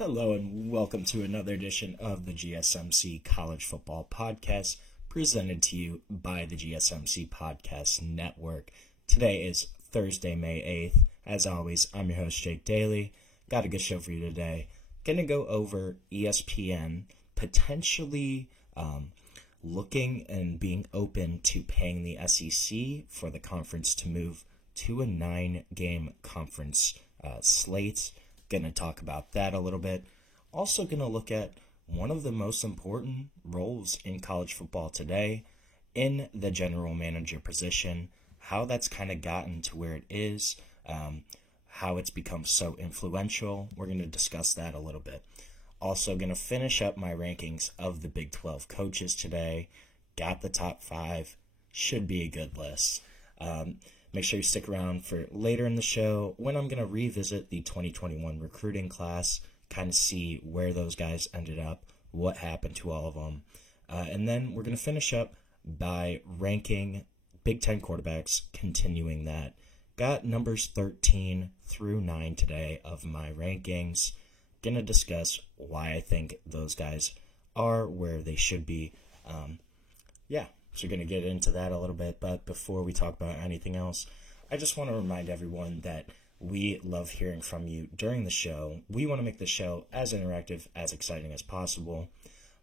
Hello and welcome to another edition of the GSMC College Football Podcast, presented to you by the GSMC Podcast Network. Today is Thursday, May 8th. As always, I'm your host, Jake Daly. Got a good show for you today. Gonna go over ESPN potentially looking and being open to paying the SEC for the conference to move to a 9-game conference slate. Going to talk about that a little bit. Also going to look at one of the most important roles in college football today in the general manager position, how that's kind of gotten to where it is, how it's become so influential. We're going to discuss that a little bit. Also going to finish up my rankings of the Big 12 coaches today. Got the top 5. Should be a good list. Make sure you stick around for later in the show when I'm going to revisit the 2021 recruiting class, kind of see where those guys ended up, what happened to all of them. And then we're going to finish up by ranking Big Ten quarterbacks, continuing that. Got numbers 13 through 9 today of my rankings. Going to discuss why I think those guys are where they should be. So we're going to get into that a little bit, but before we talk about anything else, I just want to remind everyone that we love hearing from you during the show. We want to make the show as interactive, as exciting as possible.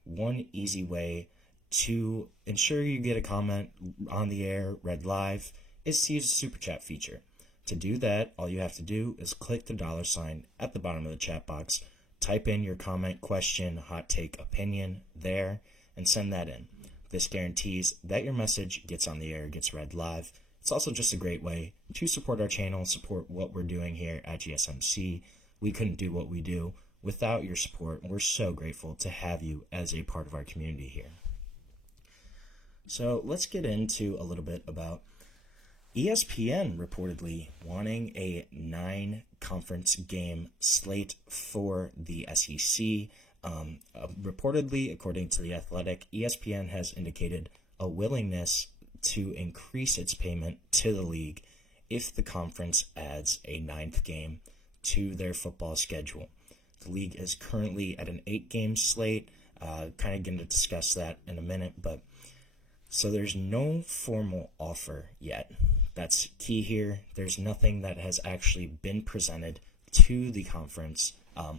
One easy way to ensure you get a comment on the air, read live, is to use the Super Chat feature. To do that, all you have to do is click the $ at the bottom of the chat box, type in your comment, question, hot take, opinion there, and send that in. This guarantees that your message gets on the air, gets read live. It's also just a great way to support our channel, support what we're doing here at GSMC. We couldn't do what we do without your support, and we're so grateful to have you as a part of our community here. So let's get into a little bit about ESPN reportedly wanting a 9-conference game slate for the SEC. Reportedly, according to The Athletic, ESPN has indicated a willingness to increase its payment to the league if the conference adds a 9th game to their football schedule. The league is currently at an 8-game slate. Kind of going to discuss that in a minute, but so there's no formal offer yet. That's key here. There's nothing that has actually been presented to the conference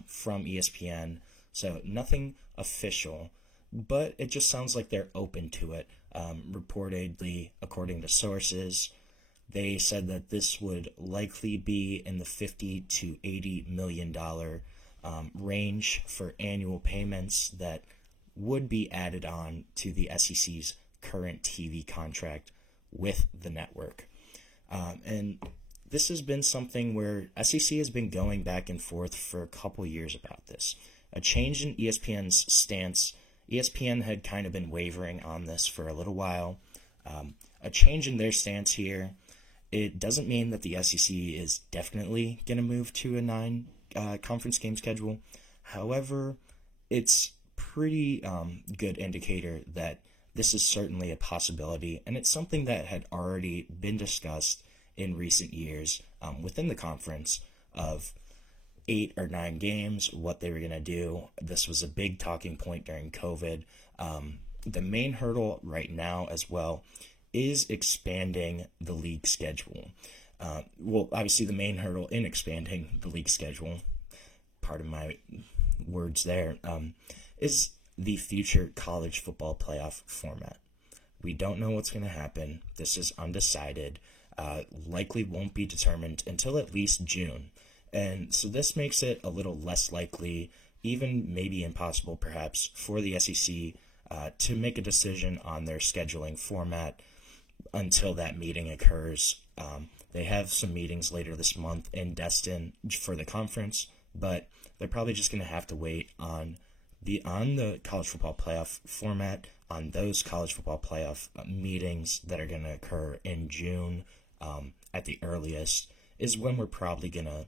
from ESPN. So nothing official, but it just sounds like they're open to it. Reportedly, according to sources, they said that this would likely be in the $50 to $80 million range for annual payments that would be added on to the SEC's current TV contract with the network. And this has been something where SEC has been going back and forth for a couple years about this. A change in ESPN's stance. ESPN had kind of been wavering on this for a little while. A change in their stance here. It doesn't mean that the SEC is definitely going to move to a 9-conference game schedule. However, it's pretty good indicator that this is certainly a possibility, and it's something that had already been discussed in recent years within the conference of 8 or 9 games, what they were going to do. This was a big talking point during COVID. The main hurdle right now as well is expanding the league schedule. Obviously the main hurdle in expanding the league schedule, part of my words there, is the future college football playoff format. We don't know what's going to happen. This is undecided. Likely won't be determined until at least June. And so this makes it a little less likely, even maybe impossible perhaps, for the SEC to make a decision on their scheduling format until that meeting occurs. They have some meetings later this month in Destin for the conference, but they're probably just going to have to wait on the college football playoff format, on those college football playoff meetings that are going to occur in June at the earliest, is when we're probably going to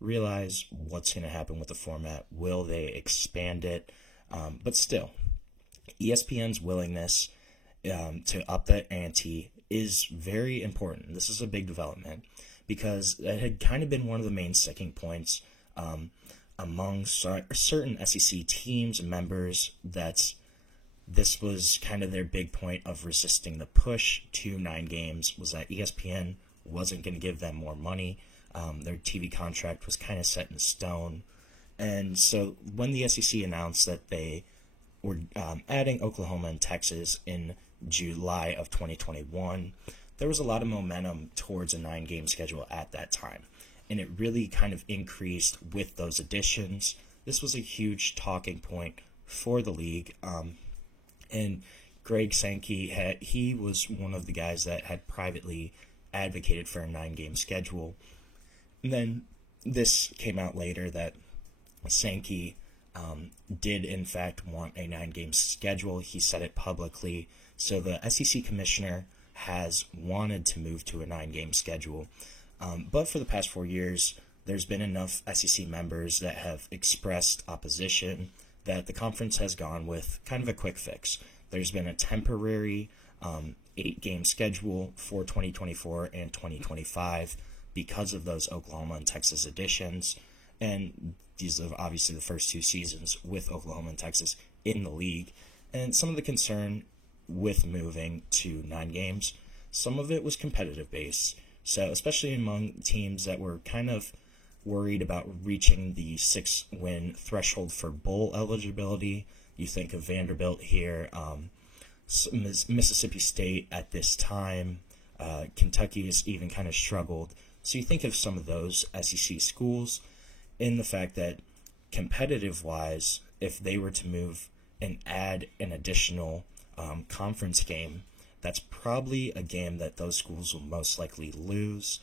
realize what's going to happen with the format. Will they expand it? But still, ESPN's willingness to up that ante is very important. This is a big development because it had kind of been one of the main sticking points among certain SEC teams and members that this was kind of their big point of resisting the push to 9 games, was that ESPN wasn't going to give them more money. Their TV contract was kind of set in stone. And so when the SEC announced that they were adding Oklahoma and Texas in July of 2021, there was a lot of momentum towards a 9-game schedule at that time. And it really kind of increased with those additions. This was a huge talking point for the league. And Greg Sankey, he was one of the guys that had privately advocated for a 9-game schedule. And then this came out later that Sankey did in fact want a 9-game schedule. He said it publicly. So the SEC commissioner has wanted to move to a 9-game schedule. But for the past 4 years, there's been enough SEC members that have expressed opposition that the conference has gone with kind of a quick fix. There's been a temporary 8-game schedule for 2024 and 2025 because of those Oklahoma and Texas additions. And these are obviously the first 2 seasons with Oklahoma and Texas in the league. And some of the concern with moving to 9 games, some of it was competitive based. So especially among teams that were kind of worried about reaching the 6-win threshold for bowl eligibility. You think of Vanderbilt here, Mississippi State at this time, Kentucky has even kind of struggled. So you think of some of those SEC schools in the fact that competitive-wise, if they were to move and add an additional conference game, that's probably a game that those schools will most likely lose.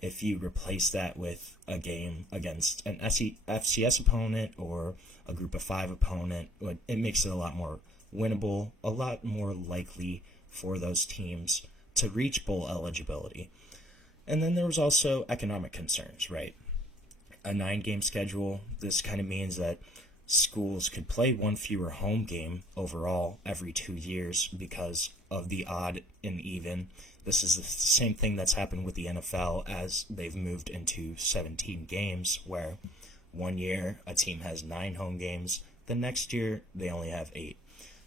If you replace that with a game against an FCS opponent or a group of 5 opponent, it makes it a lot more winnable, a lot more likely for those teams to reach bowl eligibility. And then there was also economic concerns, right? A 9-game schedule, this kind of means that schools could play 1 fewer home game overall every 2 years because of the odd and even. This is the same thing that's happened with the NFL as they've moved into 17 games, where 1 year a team has 9 home games, the next year they only have 8.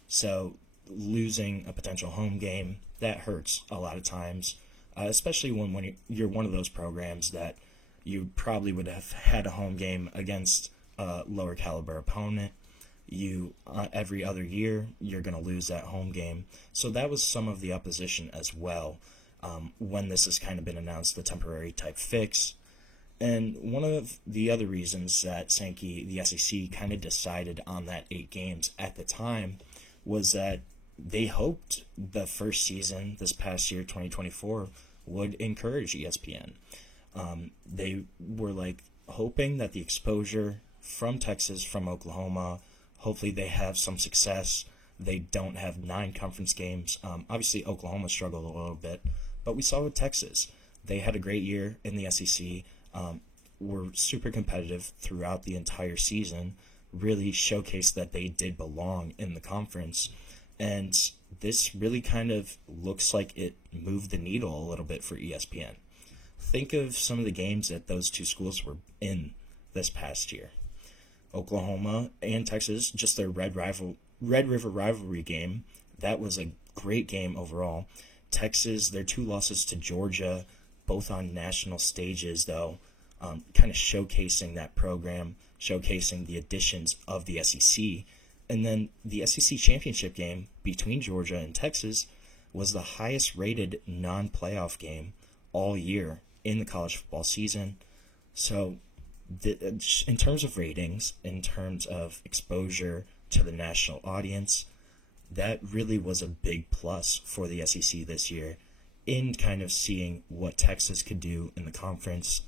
So losing a potential home game, that hurts a lot of times, especially when you're one of those programs that you probably would have had a home game against a lower caliber opponent. You every other year you're going to lose that home game. So that was some of the opposition as well when this has kind of been announced, the temporary type fix. And one of the other reasons that Sankey, the SEC, kind of decided on that 8 games at the time was that they hoped the first season this past year, 2024, would encourage ESPN. They were hoping that the exposure from Texas, from Oklahoma, hopefully they have some success. They don't have 9 conference games. Obviously, Oklahoma struggled a little bit, but we saw with Texas. They had a great year in the SEC, were super competitive throughout the entire season, really showcased that they did belong in the conference. And this really kind of looks like it moved the needle a little bit for ESPN. Think of some of the games that those 2 schools were in this past year. Oklahoma and Texas, just their Red River rivalry game, that was a great game overall. Texas, their 2 losses to Georgia, both on national stages, though, kind of showcasing that program, showcasing the additions of the SEC. And then the SEC championship game between Georgia and Texas was the highest rated non-playoff game all year in the college football season. So in terms of ratings, in terms of exposure to the national audience, that really was a big plus for the SEC this year in kind of seeing what Texas could do in the conference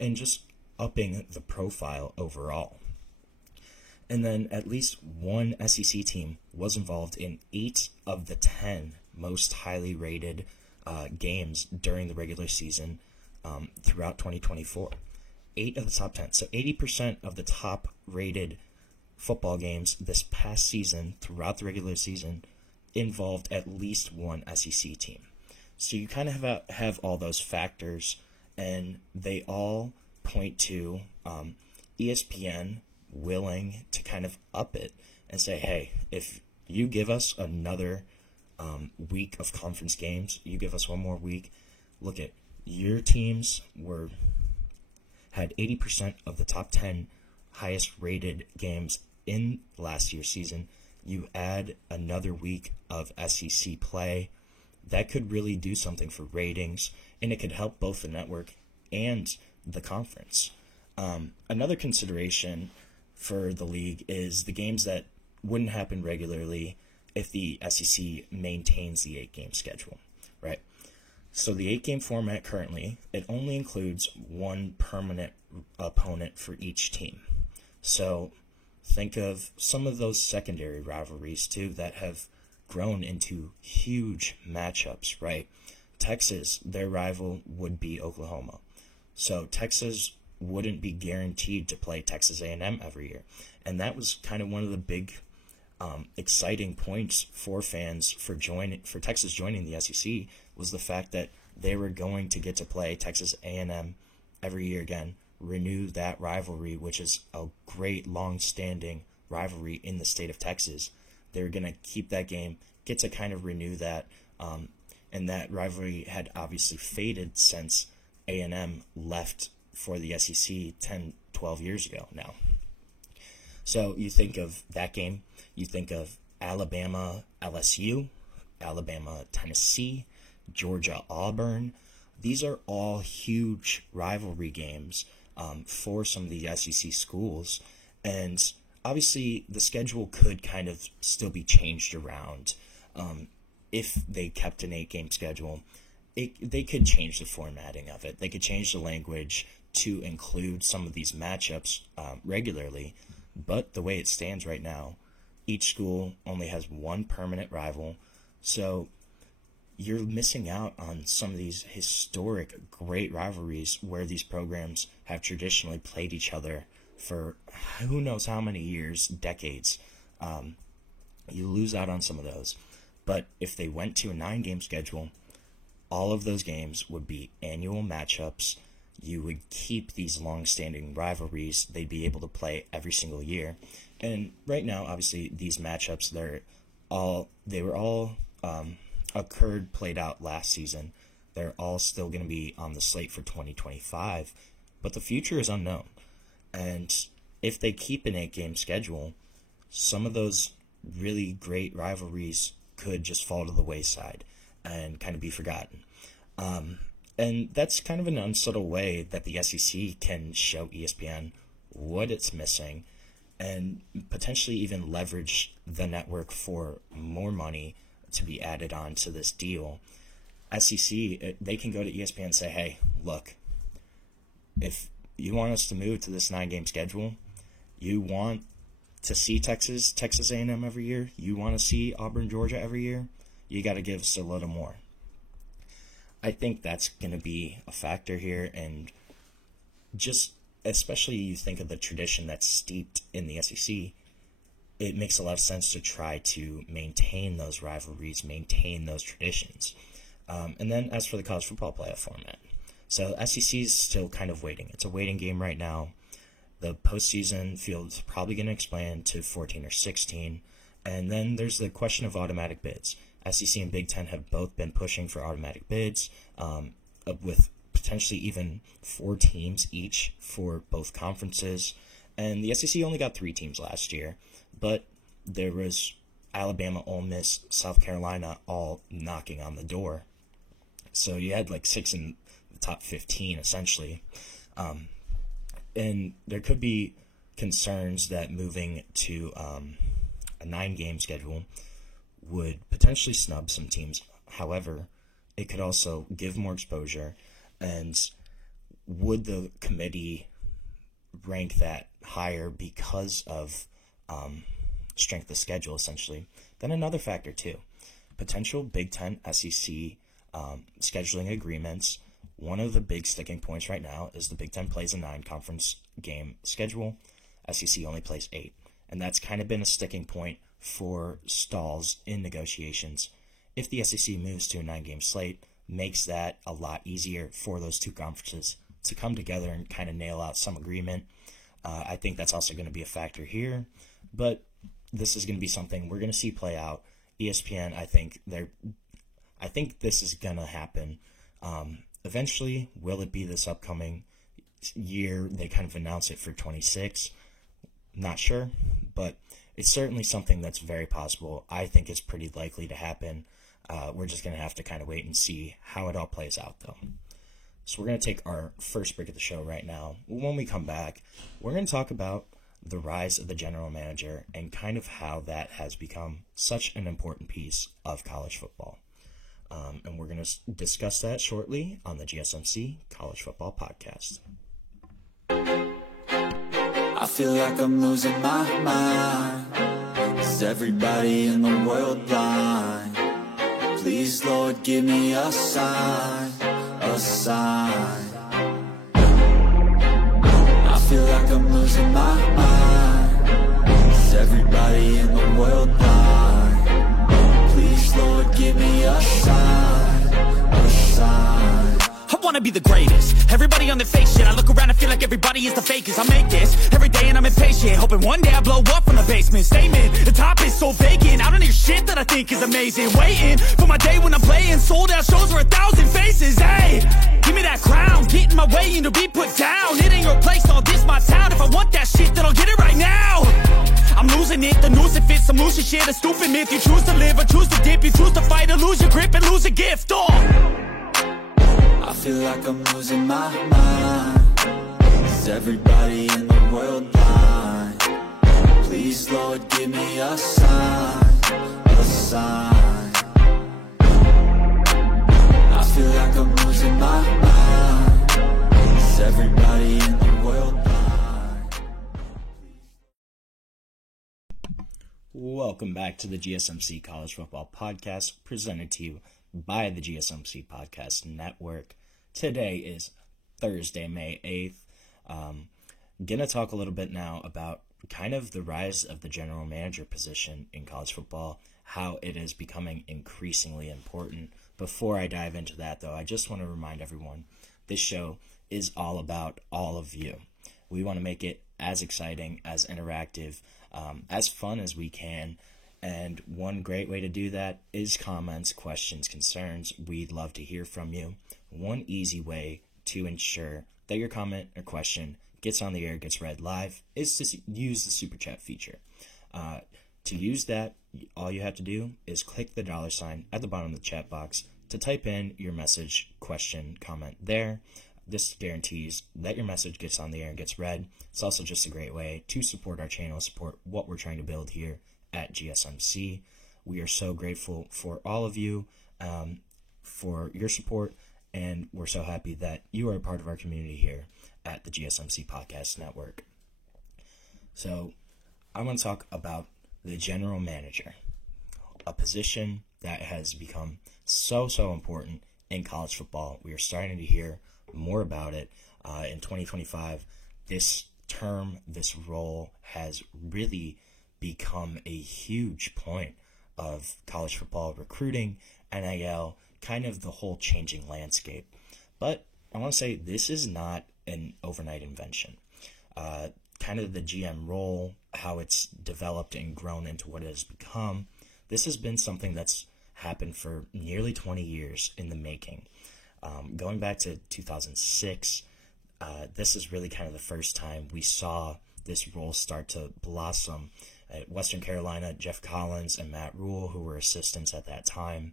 and just upping the profile overall. And then at least one SEC team was involved in 8 of the 10 most highly rated games during the regular season throughout 2024. 8 of the top 10. So 80% of the top rated football games this past season throughout the regular season involved at least one SEC team. So you kind of have all those factors, and they all point to ESPN willing to kind of up it and say, hey, if you give us another week of conference games, you give us one more week, look at your teams had 80% of the top 10 highest rated games in last year's season. You add another week of SEC play, that could really do something for ratings, and it could help both the network and the conference. Another consideration for the league is the games that wouldn't happen regularly if the SEC maintains the 8-game schedule, right? So the 8-game format currently, it only includes one permanent opponent for each team. So think of some of those secondary rivalries too that have grown into huge matchups, right? Texas, their rival would be Oklahoma. So Texas wouldn't be guaranteed to play Texas A&M every year. And that was kind of one of the big exciting points for fans for Texas joining the SEC was the fact that they were going to get to play Texas A&M every year again, renew that rivalry, which is a great long-standing rivalry in the state of Texas. They're going to keep that game, get to kind of renew that, and that rivalry had obviously faded since A&M left for the SEC 10, 12 years ago now. So you think of that game, you think of Alabama, LSU, Alabama, Tennessee, Georgia, Auburn. These are all huge rivalry games for some of the SEC schools. And obviously the schedule could kind of still be changed around if they kept an 8-game schedule. They could change the formatting of it. They could change the language to include some of these matchups regularly. But the way it stands right now, each school only has one permanent rival. So you're missing out on some of these historic great rivalries where these programs have traditionally played each other for who knows how many years, decades. You lose out on some of those. But if they went to a 9-game schedule, all of those games would be annual matchups. You would keep these long-standing rivalries. They'd be able to play every single year. And right now, obviously, these matchups, they were all played out last season. They're all still going to be on the slate for 2025. But the future is unknown. And if they keep an 8-game schedule, some of those really great rivalries could just fall to the wayside and kind of be forgotten. And that's kind of an unsubtle way that the SEC can show ESPN what it's missing and potentially even leverage the network for more money to be added on to this deal. SEC, they can go to ESPN and say, hey, look, if you want us to move to this 9-game schedule, you want to see Texas A&M every year, you want to see Auburn, Georgia every year, you got to give us a little more. I think that's going to be a factor here, and just especially you think of the tradition that's steeped in the SEC, it makes a lot of sense to try to maintain those rivalries, maintain those traditions. And then as for the college football playoff format, so SEC is still kind of waiting. It's a waiting game right now. The postseason field's probably going to expand to 14 or 16, and then there's the question of automatic bids. SEC and Big Ten have both been pushing for automatic bids, with potentially even 4 teams each for both conferences. And the SEC only got 3 teams last year, but there was Alabama, Ole Miss, South Carolina all knocking on the door. So you had like 6 in the top 15, essentially. And there could be concerns that moving to a 9-game schedule would potentially snub some teams. However, it could also give more exposure. And would the committee rank that higher because of strength of schedule, essentially? Then another factor, too. Potential Big Ten, SEC scheduling agreements. One of the big sticking points right now is the Big Ten plays a 9-conference game schedule. SEC only plays 8. And that's kind of been a sticking point for stalls in negotiations. If the SEC moves to a 9-game slate, makes that a lot easier for those 2 conferences to come together and kind of nail out some agreement. I think that's also going to be a factor here, but this is going to be something we're going to see play out. ESPN, I think this is going to happen. Eventually, will it be this upcoming year? They kind of announce it for 26. Not sure, but it's certainly something that's very possible. I think it's pretty likely to happen. We're just going to have to kind of wait and see how it all plays out, though. So we're going to take our first break of the show right now. When we come back, we're going to talk about the rise of the general manager and kind of how that has become such an important piece of college football. And we're going to discuss that shortly on the GSMC College Football Podcast. I feel like I'm losing my mind. Is everybody in the world blind? Please, Lord, give me a sign, a sign. I feel like I'm losing my mind. Is everybody in the world blind? Please, Lord, give me a sign, a sign. I wanna be the greatest. Everybody on their fake shit. I look around and feel like everybody is the fakest. I make this every day and I'm impatient, hoping one day I blow up from the basement. Statement, the top is so vacant. I don't hear shit that I think is amazing. Waiting for my day when I'm playing sold out shows for 1,000 faces. Hey, give me that crown, get in my way and to be put down. It ain't your place, all this my town. If I want that shit, then I'll get it right now. I'm losing it, the noose it fits. I'm losing shit, a stupid myth. You choose to live or choose to dip. You choose to fight or lose your grip and lose a gift. I feel like I'm losing my mind. Is everybody in the world blind? Please, Lord, give me a sign, a sign. I feel like I'm losing my mind. Is everybody in the world blind? Welcome back to the GSMC College Football Podcast, presented to you by the GSMC Podcast Network. Today is Thursday, May 8th. Gonna talk a little bit now about kind of the rise of the general manager position in college football, how it is becoming increasingly important. Before I dive into that, though, I just want to remind everyone, this show is all about all of you. We want to make it as exciting, as interactive, as fun as we can. And one great way to do that is comments, questions, concerns. We'd love to hear from you. One easy way to ensure that your comment or question gets on the air, gets read live, is to use the Super Chat feature. To use that, all you have to do is click the $ at the bottom of the chat box to type in your message, question, comment there. This guarantees that your message gets on the air and gets read. It's also just a great way to support our channel, support what we're trying to build here at GSMC. We are so grateful for all of you, for your support, and we're so happy that you are a part of our community here at the GSMC Podcast Network. So I want to talk about the general manager, a position that has become so important in college football. We are starting to hear more about it. In 2025, this term, this role has really become a huge point of college football recruiting, NIL, kind of the whole changing landscape. But I want to say this is not an overnight invention. Kind of the GM role, how it's developed and grown into what it has become, this has been something that's happened for nearly 20 years in the making. Going back to 2006, this is really kind of the first time we saw this role start to blossom. At Western Carolina, Jeff Collins and Matt Rule, who were assistants at that time,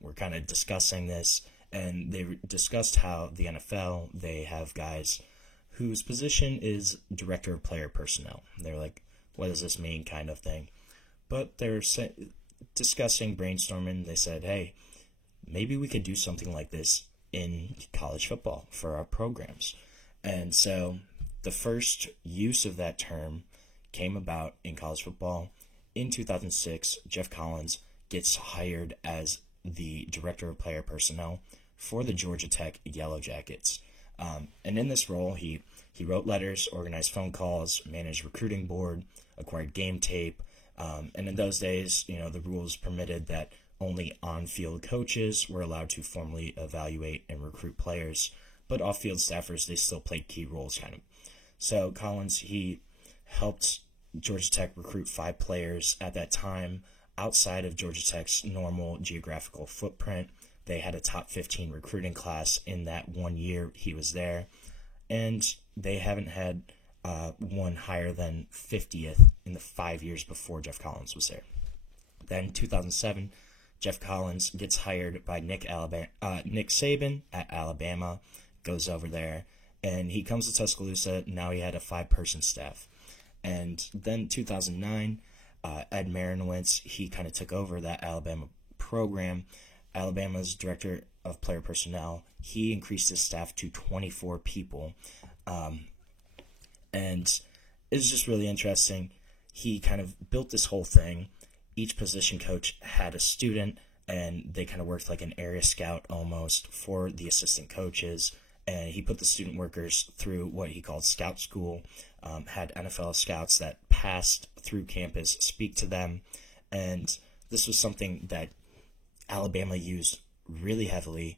were kind of discussing this, and they discussed how the NFL, they have guys whose position is director of player personnel. They're like, what does this mean, kind of thing. But they're discussing, brainstorming. They said, hey, maybe we could do something like this in college football for our programs. And so the first use of that term came about in college football. In 2006, Jeff Collins gets hired as the director of player personnel for the Georgia Tech Yellow Jackets. And in this role, he wrote letters, organized phone calls, managed recruiting board, acquired game tape. And in those days, the rules permitted that only on-field coaches were allowed to formally evaluate and recruit players, but off-field staffers, they still played key roles, kind of. So Collins, he helped Georgia Tech recruit 5 players at that time outside of Georgia Tech's normal geographical footprint. They had a top 15 recruiting class in that 1 year he was there, and they haven't had one higher than 50th in the 5 years before Geoff Collins was there. Then 2007, Geoff Collins gets hired by Nick Saban at Alabama, goes over there, and he comes to Tuscaloosa. Now he had a 5-person staff. And then 2009, Ed Marinowitz, he kind of took over that Alabama program. Alabama's director of player personnel, he increased his staff to 24 people. And it's just really interesting. He kind of built this whole thing. Each position coach had a student, and they kind of worked like an area scout almost for the assistant coaches. And he put the student workers through what he called scout school, had NFL scouts that passed through campus speak to them. And this was something that Alabama used really heavily,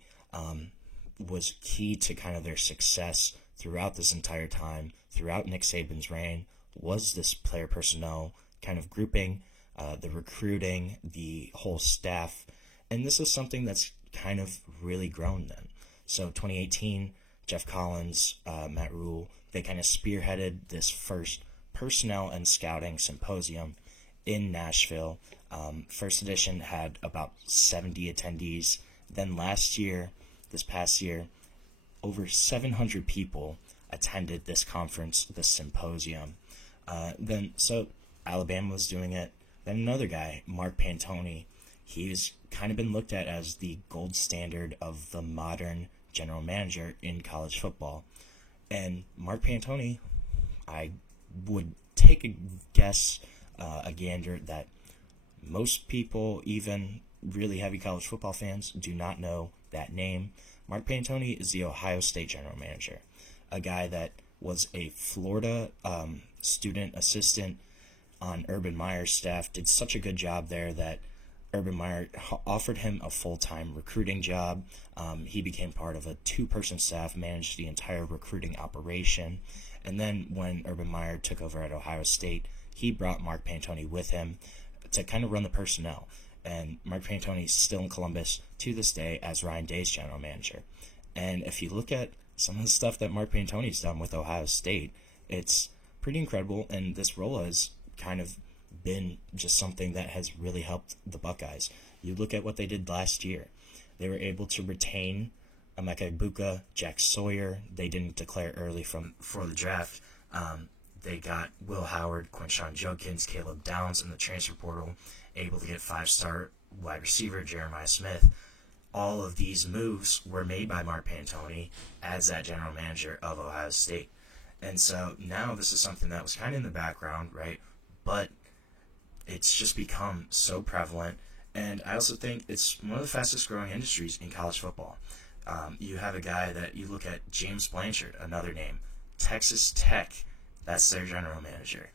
was key to kind of their success throughout this entire time, throughout Nick Saban's reign, was this player personnel kind of grouping, the recruiting, the whole staff. And this is something that's kind of really grown then. So 2018, Geoff Collins, Matt Rhule, they kind of spearheaded this first personnel and scouting symposium in Nashville. First edition had about 70 attendees. Then this past year, over 700 people attended this conference, this symposium. So Alabama was doing it. Then another guy, Mark Pantoni, he's kind of been looked at as the gold standard of the modern general manager in college football. And Mark Pantoni, I would take a guess, a gander, that most people, even really heavy college football fans, do not know that name. Mark Pantoni is the Ohio State general manager, a guy that was a Florida student assistant on Urban Meyer's staff, did such a good job there that Urban Meyer offered him a full-time recruiting job. He became part of a 2-person staff, managed the entire recruiting operation. And then when Urban Meyer took over at Ohio State, he brought Mark Pantoni with him to kind of run the personnel. And Mark Pantoni is still in Columbus to this day as Ryan Day's general manager. And if you look at some of the stuff that Mark Pantoni's done with Ohio State, it's pretty incredible. And this role has kind of been just something that has really helped the Buckeyes. You look at what they did last year. They were able to retain Emeka Egbuka, Jack Sawyer. They didn't declare early for the draft. They got Will Howard, Quinshon Judkins, Caleb Downs in the transfer portal, able to get 5-star wide receiver Jeremiah Smith. All of these moves were made by Mark Pantoni as that general manager of Ohio State. And so now this is something that was kind of in the background, right? But it's just become so prevalent. And I also think it's one of the fastest growing industries in college football. You have a guy that you look at, James Blanchard, another name, Texas Tech, that's their general manager.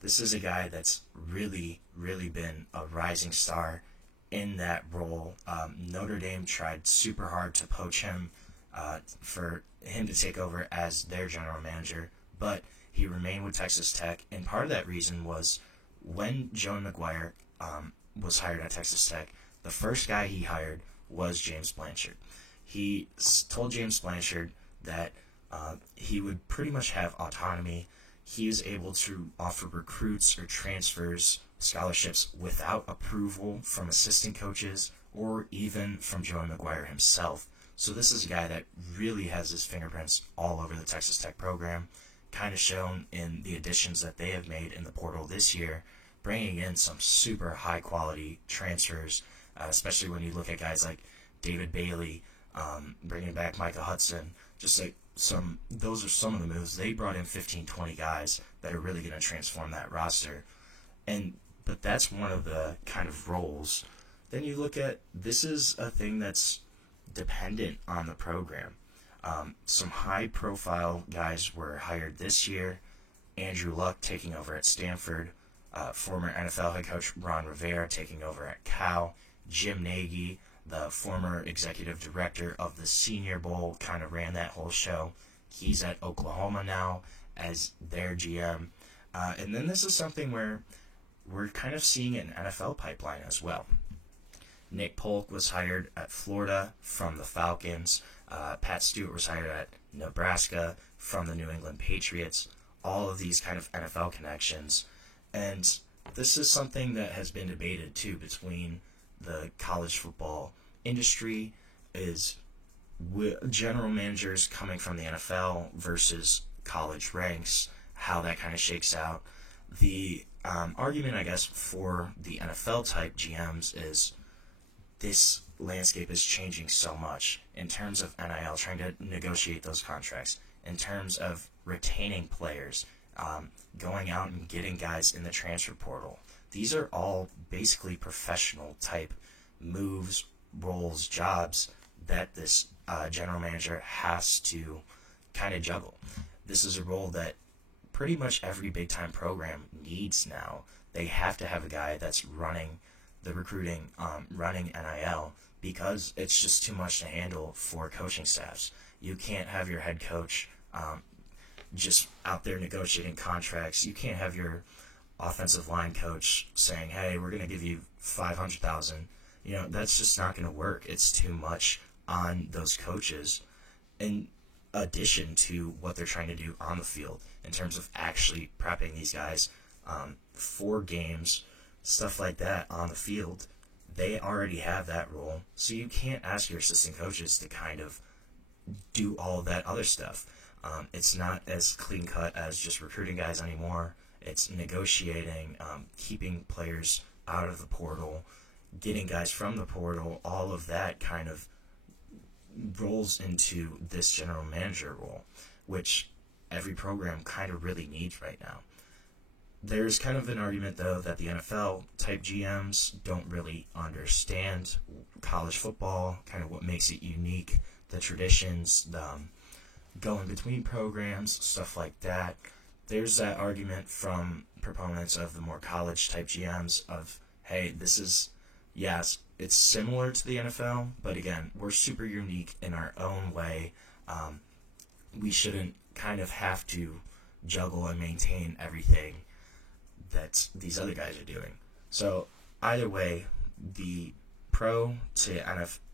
This is a guy that's really, really been a rising star in that role. Notre Dame tried super hard to poach him for him to take over as their general manager, but he remained with Texas Tech, and part of that reason was when Joey McGuire was hired at Texas Tech, the first guy he hired was James Blanchard. He told James Blanchard that he would pretty much have autonomy. He was able to offer recruits or transfers, scholarships without approval from assistant coaches or even from Joey McGuire himself. So this is a guy that really has his fingerprints all over the Texas Tech program, kind of shown in the additions that they have made in the portal this year, bringing in some super high-quality transfers, especially when you look at guys like David Bailey, bringing back Micah Hudson. Just like those are some of the moves. They brought in 15, 20 guys that are really going to transform that roster. But that's one of the kind of roles. Then you look at, this is a thing that's dependent on the program. Some high-profile guys were hired this year. Andrew Luck taking over at Stanford. Former NFL head coach Ron Rivera taking over at Cal. Jim Nagy, the former executive director of the Senior Bowl, kind of ran that whole show. He's at Oklahoma now. as their GM. And then this is something where we're kind of seeing an NFL pipeline as well. Nick Polk was hired at Florida from the Falcons. Pat Stewart was hired at Nebraska from the New England Patriots. All of these kind of NFL connections. And this is something that has been debated too between the college football industry, is general managers coming from the NFL versus college ranks, how that kind of shakes out. The argument, I guess, for the NFL type GMs is this landscape is changing so much in terms of NIL, trying to negotiate those contracts, in terms of retaining players, going out and getting guys in the transfer portal. These are all basically professional type moves, roles, jobs that this general manager has to kind of juggle. This is a role that pretty much every big time program needs now. They have to have a guy that's running the recruiting, running NIL, because it's just too much to handle for coaching staffs. You can't have your head coach just out there negotiating contracts. You can't have your offensive line coach saying, hey, we're going to give you $500,000. That's just not going to work. It's too much on those coaches, in addition to what they're trying to do on the field in terms of actually prepping these guys for games, stuff like that on the field. They already have that role, so you can't ask your assistant coaches to kind of do all of that other stuff. It's not as clean cut as just recruiting guys anymore. It's negotiating, keeping players out of the portal, getting guys from the portal. All of that kind of rolls into this general manager role, which every program kind of really needs right now. There's kind of an argument, though, that the NFL-type GMs don't really understand college football, kind of what makes it unique, the traditions, the going between programs, stuff like that. There's that argument from proponents of the more college-type GMs of, hey, this is, yes, it's similar to the NFL, but again, we're super unique in our own way. We shouldn't kind of have to juggle and maintain everything that these other guys are doing. So either way, the pro to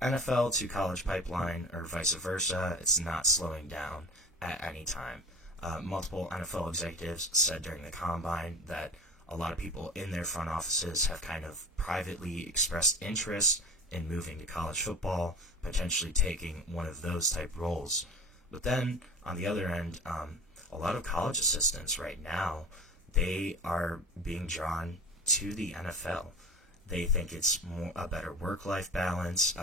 NFL to college pipeline, or vice versa, it's not slowing down at any time. Multiple NFL executives said during the Combine that a lot of people in their front offices have kind of privately expressed interest in moving to college football, potentially taking one of those type roles. But then, on the other end, a lot of college assistants right now, they are being drawn to the NFL. They think it's a better work-life balance,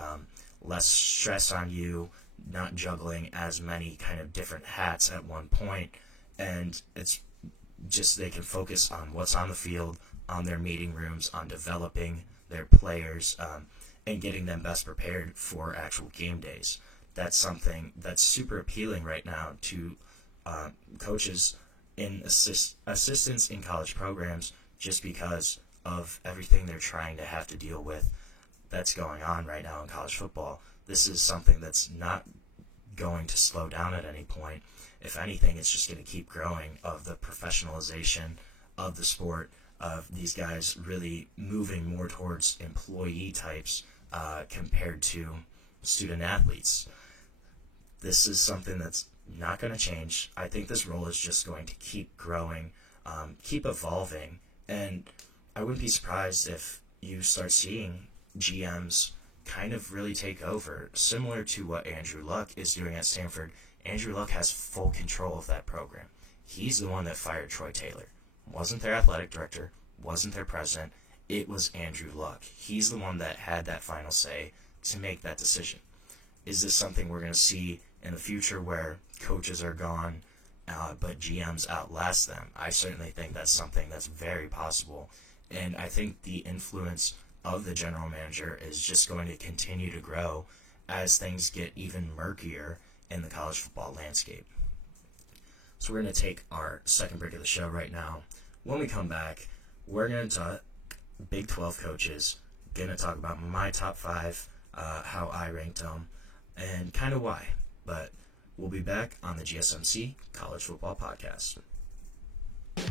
less stress on you, not juggling as many kind of different hats at one point, and it's just they can focus on what's on the field, on their meeting rooms, on developing their players, and getting them best prepared for actual game days. That's something that's super appealing right now to coaches in assistants in college programs, just because of everything they're trying to have to deal with that's going on right now in college football. This is something that's not going to slow down at any point. If anything, it's just going to keep growing, of the professionalization of the sport, of these guys really moving more towards employee types compared to student athletes. This is something that's not going to change. I think this role is just going to keep growing, keep evolving, and I wouldn't be surprised if you start seeing GMs kind of really take over, similar to what Andrew Luck is doing at Stanford. Andrew Luck has full control of that program. He's the one that fired Troy Taylor. Wasn't their athletic director, wasn't their president. It was Andrew Luck. He's the one that had that final say to make that decision. Is this something we're going to see in the future where coaches are gone, but GMs outlast them? I certainly think that's something that's very possible. And I think the influence of the general manager is just going to continue to grow as things get even murkier in the college football landscape. So we're going to take our second break of the show right now. When we come back, we're going to talk Big 12 coaches, going to talk about my top 5, how I ranked them, and kind of why. But We'll be back on the GSMC College Football Podcast.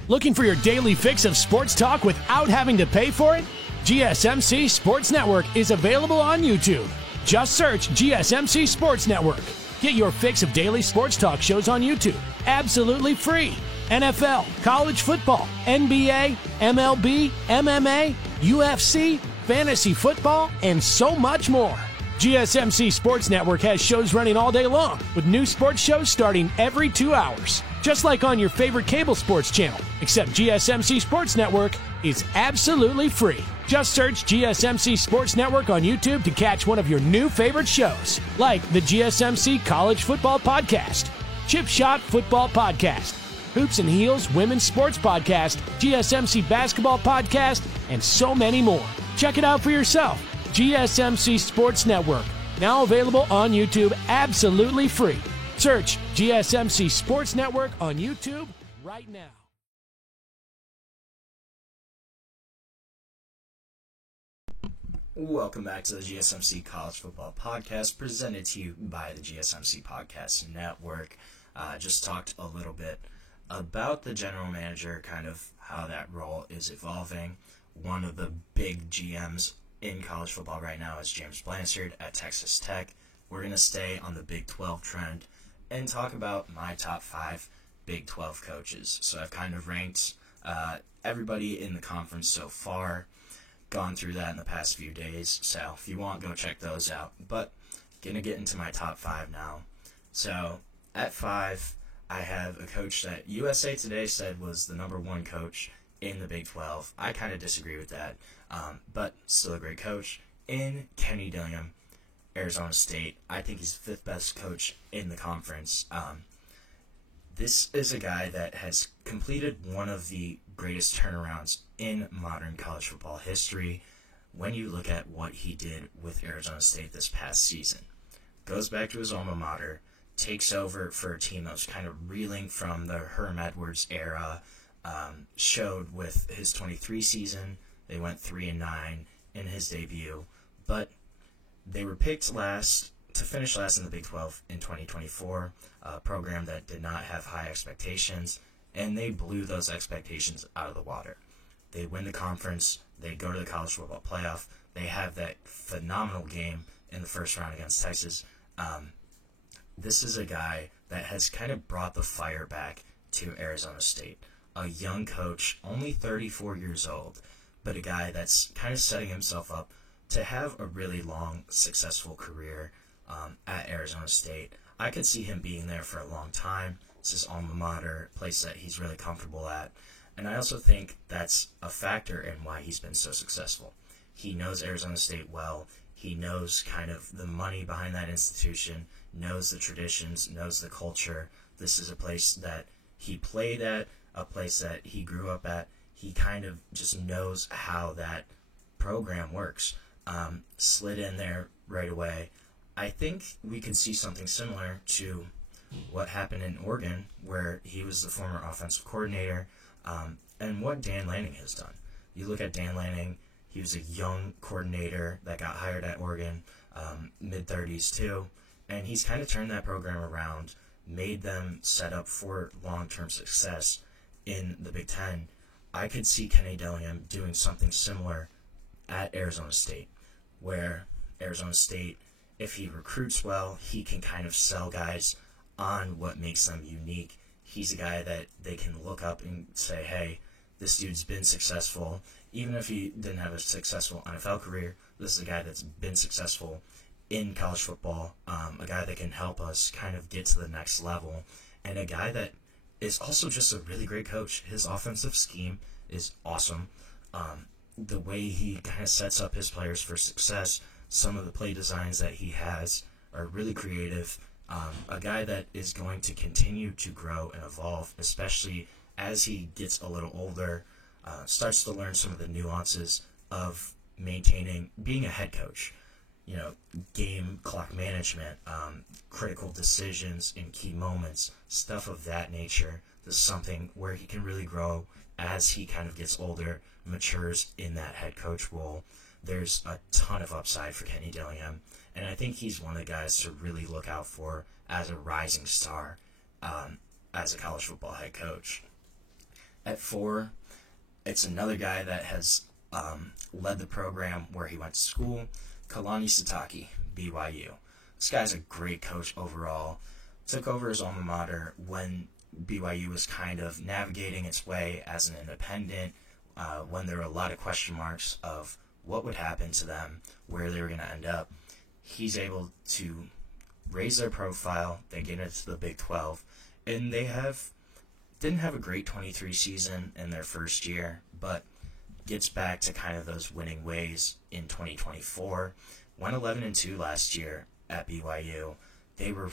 Looking for your daily fix of sports talk without having to pay for it? GSMC Sports Network is available on YouTube. Just search GSMC Sports Network. Get your fix of daily sports talk shows on YouTube, absolutely free. NFL, college football, NBA, MLB, MMA, UFC, fantasy football, and so much more. GSMC Sports Network has shows running all day long, with new sports shows starting every 2 hours. Just like on your favorite cable sports channel, except GSMC Sports Network is absolutely free. Just search GSMC Sports Network on YouTube to catch one of your new favorite shows, like the GSMC College Football Podcast, Chip Shot Football Podcast, Hoops and Heels Women's Sports Podcast, GSMC Basketball Podcast, and so many more. Check it out for yourself. GSMC Sports Network, now available on YouTube absolutely free. Search GSMC Sports Network on YouTube right now. Welcome back to the GSMC College Football Podcast, presented to you by the GSMC Podcast Network. Just talked a little bit about the general manager, kind of how that role is evolving. One of the big GMs in college football right now is James Blanchard at Texas Tech. We're going to stay on the Big 12 trend and talk about my top 5 Big 12 coaches. So I've kind of ranked everybody in the conference so far, gone through that in the past few days. So if you want, go check those out. But going to get into my top 5 now. So at 5, I have a coach that USA Today said was the number 1 coach in the Big 12. I kind of disagree with that, but still a great coach. In Kenny Dillingham, Arizona State. I think he's the 5th best coach in the conference. This is a guy that has completed one of the greatest turnarounds in modern college football history when you look at what he did with Arizona State this past season. Goes back to his alma mater, takes over for a team that was kind of reeling from the Herm Edwards era, showed with his 23 season. They went 3-9 in his debut, but they were picked to finish last in the Big 12 in 2024, a program that did not have high expectations, and they blew those expectations out of the water. They win the conference, they go to the college football playoff, they have that phenomenal game in the first round against Texas. This is a guy that has kind of brought the fire back to Arizona State. A young coach, only 34 years old, but a guy that's kind of setting himself up to have a really long, successful career at Arizona State. I could see him being there for a long time. It's his alma mater, a place that he's really comfortable at. And I also think that's a factor in why he's been so successful. He knows Arizona State well. He knows kind of the money behind that institution, knows the traditions, knows the culture. This is a place that he played at, a place that he grew up at. He kind of just knows how that program works. Slid in there right away. I think we could see something similar to what happened in Oregon, where he was the former offensive coordinator, and what Dan Lanning has done. You look at Dan Lanning, he was a young coordinator that got hired at Oregon, mid-30s too, and he's kind of turned that program around, made them set up for long-term success in the Big Ten. I could see Kenny Dillingham doing something similar at Arizona State, where Arizona State, if he recruits well, he can kind of sell guys on what makes them unique. He's a guy that they can look up and say, hey, this dude's been successful. Even if he didn't have a successful NFL career, this is a guy that's been successful in college football, a guy that can help us kind of get to the next level, and a guy that is also just a really great coach. His offensive scheme is awesome. The way he kind of sets up his players for success, some of the play designs that he has are really creative. A guy that is going to continue to grow and evolve, especially as he gets a little older, starts to learn some of the nuances of being a head coach. You know, game clock management, critical decisions in key moments, stuff of that nature. This is something where he can really grow as he kind of gets older, matures in that head coach role. There's a ton of upside for Kenny Dillingham, And I think he's one of the guys to really look out for as a rising star as a college football head coach. At 4, it's another guy that has led the program where he went to school, Kalani Sitake, BYU. This guy's a great coach overall. Took over his alma mater when BYU was kind of navigating its way as an independent, when there were a lot of question marks of what would happen to them, where they were going to end up. He's able to raise their profile. They get into the Big 12, and they didn't have a great 23 season in their first year, but gets back to kind of those winning ways in 2024. Went 11-2 last year at BYU. They were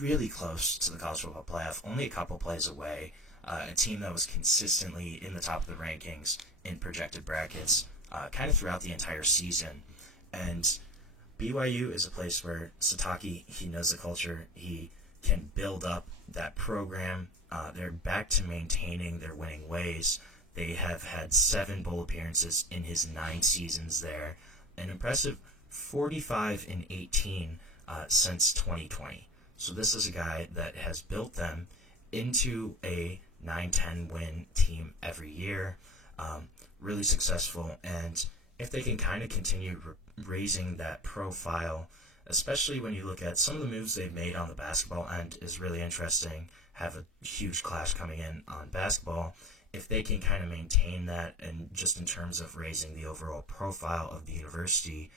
really close to the college football playoff, only a couple plays away. A team that was consistently in the top of the rankings in projected brackets kind of throughout the entire season. And BYU is a place where Sitake, he knows the culture. He can build up that program. They're back to maintaining their winning ways. They have had 7 bowl appearances in his 9 seasons there. An impressive 45-18 since 2020. So this is a guy that has built them into a 9-10 win team every year. Really successful. And if they can kind of continue raising that profile, especially when you look at some of the moves they've made on the basketball end is really interesting. Have a huge class coming in on basketball. If they can kind of maintain that, and just in terms of raising the overall profile of the university,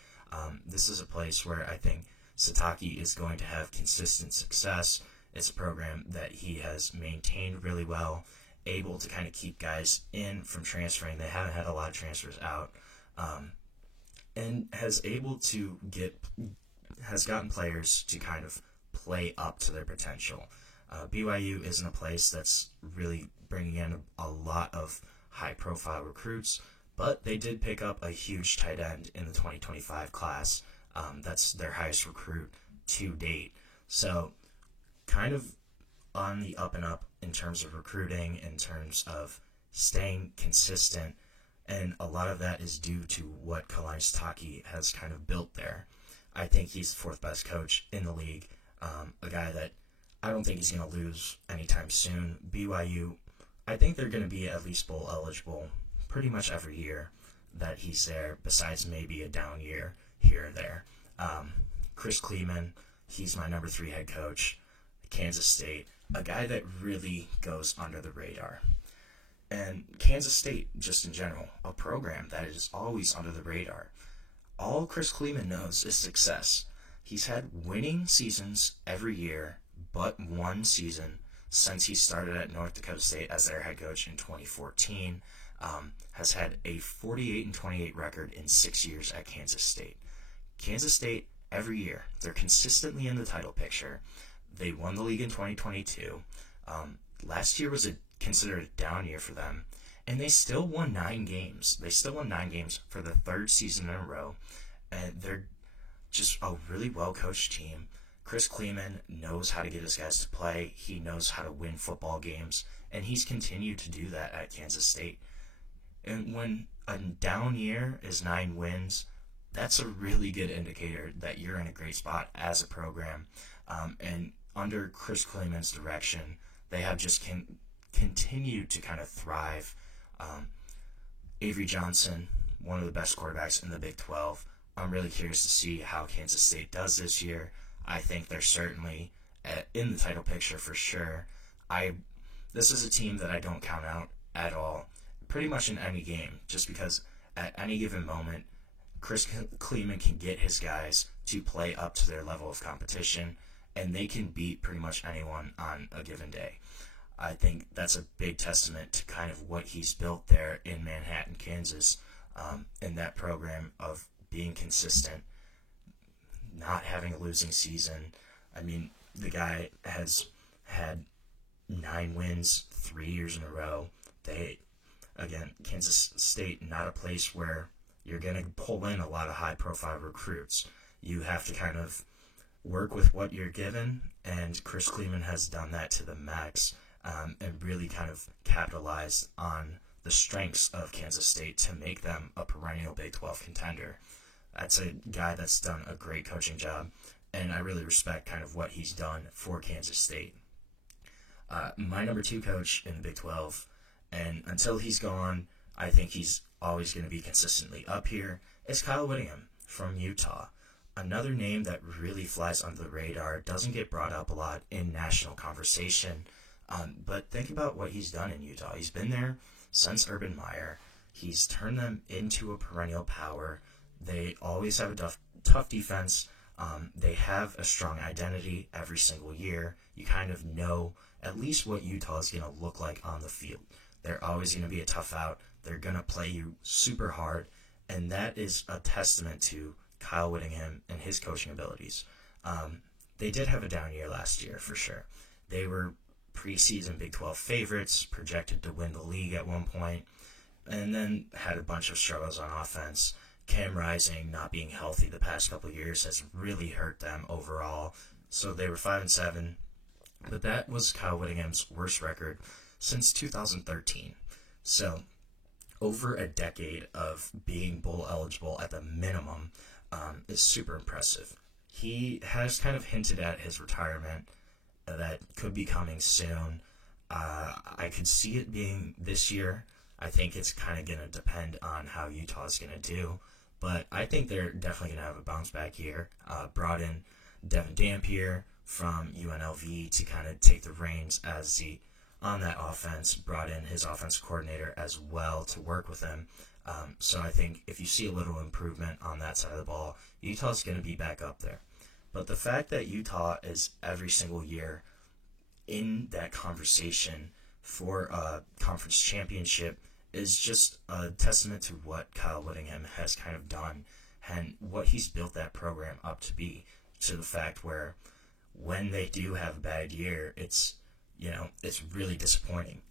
this is a place where I think Sitake is going to have consistent success. It's a program that he has maintained really well, able to kind of keep guys in from transferring. They haven't had a lot of transfers out, and has gotten players to kind of play up to their potential. BYU isn't a place that's really bringing in a lot of high-profile recruits, but they did pick up a huge tight end in the 2025 class. That's their highest recruit to date. So kind of on the up and up in terms of recruiting, in terms of staying consistent, and a lot of that is due to what Kalani Sitake has kind of built there. I think he's the 4th best coach in the league, a guy that I don't think he's going to lose anytime soon. BYU, I think they're going to be at least bowl eligible pretty much every year that he's there, besides maybe a down year here or there. Chris Kleeman, he's my number 3 head coach. Kansas State, a guy that really goes under the radar. And Kansas State, just in general, a program that is always under the radar. All Chris Kleeman knows is success. He's had winning seasons every year, but one season since he started at North Dakota State as their head coach in 2014. Has had a 48-28 record in 6 years at Kansas State. Kansas State, every year, they're consistently in the title picture. They won the league in 2022. Last year was considered a down year for them, and they still won 9 games. They still won 9 games for the 3rd season in a row, and they're just a really well-coached team. Chris Kleeman knows how to get his guys to play. He knows how to win football games, and he's continued to do that at Kansas State. And when a down year is 9 wins, that's a really good indicator that you're in a great spot as a program. And under Chris Kleeman's direction, they have just continued to kind of thrive. Avery Johnson, one of the best quarterbacks in the Big 12. I'm really curious to see how Kansas State does this year. I think they're certainly in the title picture for sure. This is a team that I don't count out at all, pretty much in any game, just because at any given moment, Chris Kleeman can get his guys to play up to their level of competition, and they can beat pretty much anyone on a given day. I think that's a big testament to kind of what he's built there in Manhattan, Kansas, in that program of being consistent, not having a losing season. I mean, the guy has had 9 wins 3 years in a row. Kansas State, not a place where you're going to pull in a lot of high-profile recruits. You have to kind of work with what you're given, and Chris Kleeman has done that to the max, and really kind of capitalized on the strengths of Kansas State to make them a perennial Big 12 contender. That's a guy that's done a great coaching job, and I really respect kind of what he's done for Kansas State. My number 2 coach in the Big 12, and until he's gone, I think he's always going to be consistently up here, is Kyle Whittingham from Utah. Another name that really flies under the radar, doesn't get brought up a lot in national conversation, but think about what he's done in Utah. He's been there since Urban Meyer. He's turned them into a perennial power. They always have a tough defense. They have a strong identity every single year. You kind of know at least what Utah is going to look like on the field. They're always going to be a tough out. They're going to play you super hard, and that is a testament to Kyle Whittingham and his coaching abilities. They did have a down year last year, for sure. They were preseason Big 12 favorites, projected to win the league at one point, and then had a bunch of struggles on offense. Cam Rising not being healthy the past couple of years has really hurt them overall. So they were 5-7, but that was Kyle Whittingham's worst record since 2013. So over a decade of being bowl eligible at the minimum is super impressive. He has kind of hinted at his retirement that could be coming soon. I could see it being this year. I think it's kind of going to depend on how Utah is going to do. But I think they're definitely going to have a bounce back year. Brought in Devin Dampier from UNLV to kind of take the reins on that offense. Brought in his offensive coordinator as well to work with him. So I think if you see a little improvement on that side of the ball, Utah's going to be back up there. But the fact that Utah is every single year in that conversation for a conference championship is just a testament to what Kyle Whittingham has kind of done and what he's built that program up to be, to the fact where when they do have a bad year, it's really disappointing.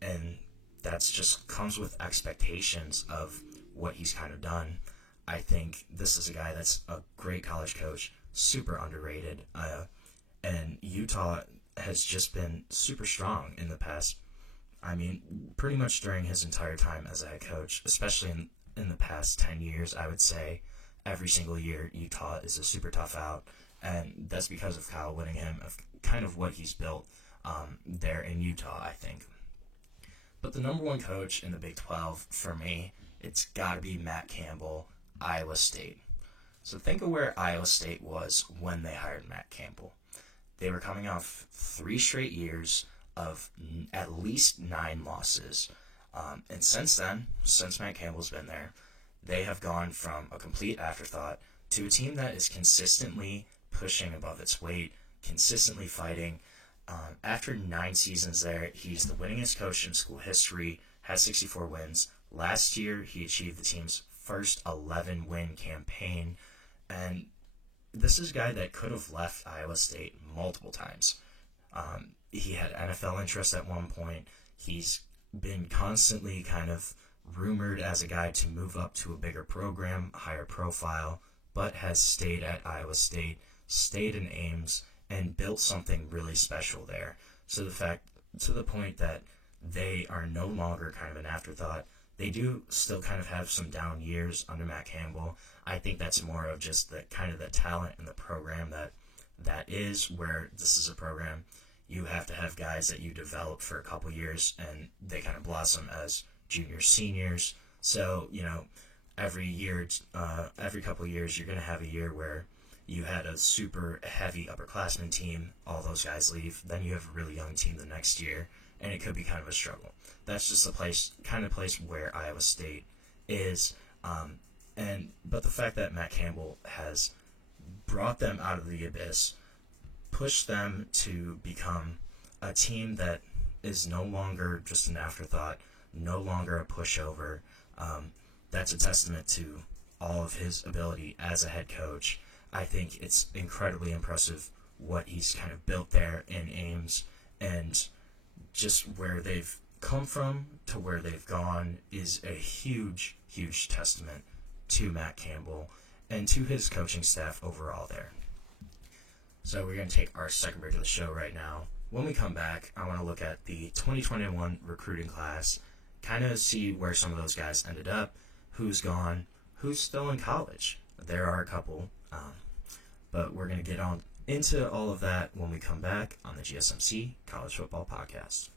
And that's just comes with expectations of what he's kind of done. I think this is a guy that's a great college coach, super underrated, and Utah has just been super strong in the past. I mean, pretty much during his entire time as a head coach, especially in the past 10 years, I would say every single year Utah is a super tough out, and that's because of Kyle Whittingham, of kind of what he's built there in Utah, I think. But the number 1 coach in the Big 12, for me, it's got to be Matt Campbell, Iowa State. So think of where Iowa State was when they hired Matt Campbell. They were coming off 3 straight years of at least 9 losses. And since then, since Matt Campbell's been there, they have gone from a complete afterthought to a team that is consistently pushing above its weight, consistently fighting. After 9 seasons there, he's the winningest coach in school history, has 64 wins. Last year, he achieved the team's first 11-win campaign. And this is a guy that could have left Iowa State multiple times. He had NFL interest at one point. He's been constantly kind of rumored as a guy to move up to a bigger program, higher profile, but has stayed at Iowa State, stayed in Ames, and built something really special there. So to the point that they are no longer kind of an afterthought. They do still kind of have some down years under Matt Campbell. I think that's more of just the kind of the talent in the program that is where this is a program you have to have guys that you develop for a couple years and they kind of blossom as juniors, seniors. So, every year, every couple years, you're going to have a year where you had a super heavy upperclassmen team, all those guys leave, then you have a really young team the next year, and it could be kind of a struggle. That's just the kind of place where Iowa State is. But the fact that Matt Campbell has brought them out of the abyss, pushed them to become a team that is no longer just an afterthought, no longer a pushover, that's a testament to all of his ability as a head coach. I think it's incredibly impressive what he's kind of built there in Ames, and just where they've come from to where they've gone is a huge, huge testament to Matt Campbell and to his coaching staff overall there. So we're going to take our second break of the show right now. When we come back, I want to look at the 2021 recruiting class, kind of see where some of those guys ended up, who's gone, who's still in college. There are a couple, but we're going to get on into all of that when we come back on the GSMC College Football Podcast.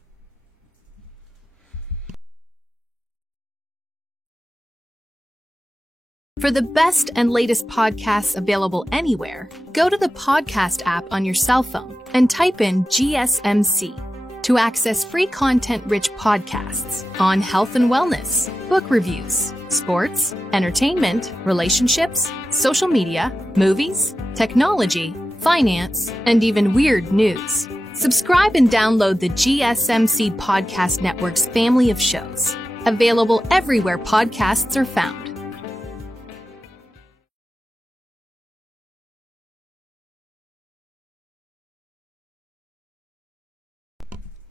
For the best and latest podcasts available anywhere, go to the podcast app on your cell phone and type in GSMC to access free content-rich podcasts on health and wellness, book reviews, sports, entertainment, relationships, social media, movies, technology, finance, and even weird news. Subscribe and download the GSMC Podcast Network's family of shows, available everywhere podcasts are found.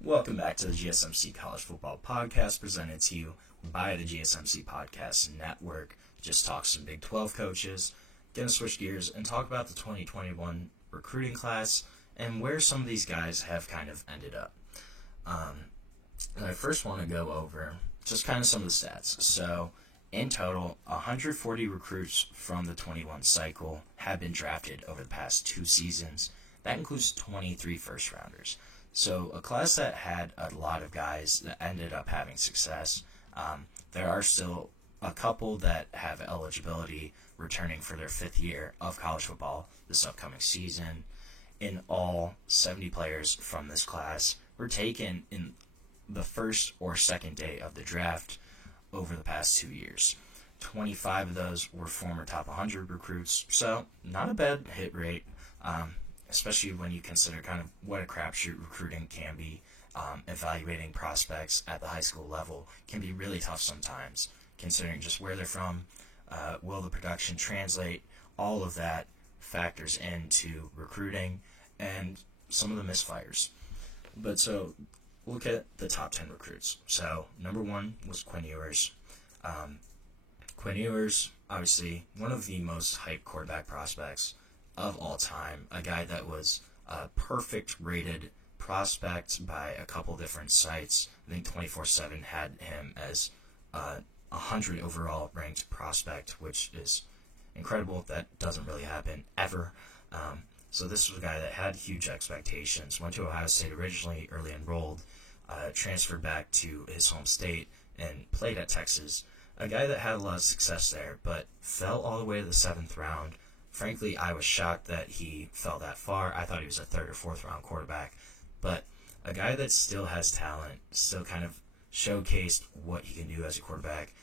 Welcome back to the GSMC College Football Podcast, presented to you by the GSMC Podcast Network. Just talk some Big 12 coaches, gonna switch gears and talk about the 2021 recruiting class and where some of these guys have kind of ended up. And I first want to go over just kind of some of the stats. So, in total, 140 recruits from the 21 cycle have been drafted over the past 2 seasons. That includes 23 first-rounders. So a class that had a lot of guys that ended up having success. There are still a couple that have eligibility returning for their 5th year of college football this upcoming season. In all, 70 players from this class were taken in the first or second day of the draft over the past 2 years. 25 of those were former top 100 recruits, so not a bad hit rate. Especially when you consider kind of what a crapshoot recruiting can be. Evaluating prospects at the high school level can be really tough sometimes, considering just where they're from, will the production translate, all of that factors into recruiting, and some of the misfires. But so, look at the top 10 recruits. So, number 1 was Quinn Ewers. Quinn Ewers, obviously, one of the most hyped quarterback prospects of all time, a guy that was a perfect rated prospect by a couple different sites. I think 24/7 had him as 100 overall ranked prospect, which is incredible. That doesn't really happen ever. So this was a guy that had huge expectations, went to Ohio State originally, early enrolled, transferred back to his home state, and played at Texas. A guy that had a lot of success there, but fell all the way to the 7th round. Frankly, I was shocked that he fell that far. I thought he was a 3rd or 4th round quarterback. But a guy that still has talent, still kind of showcased what he can do as a quarterback.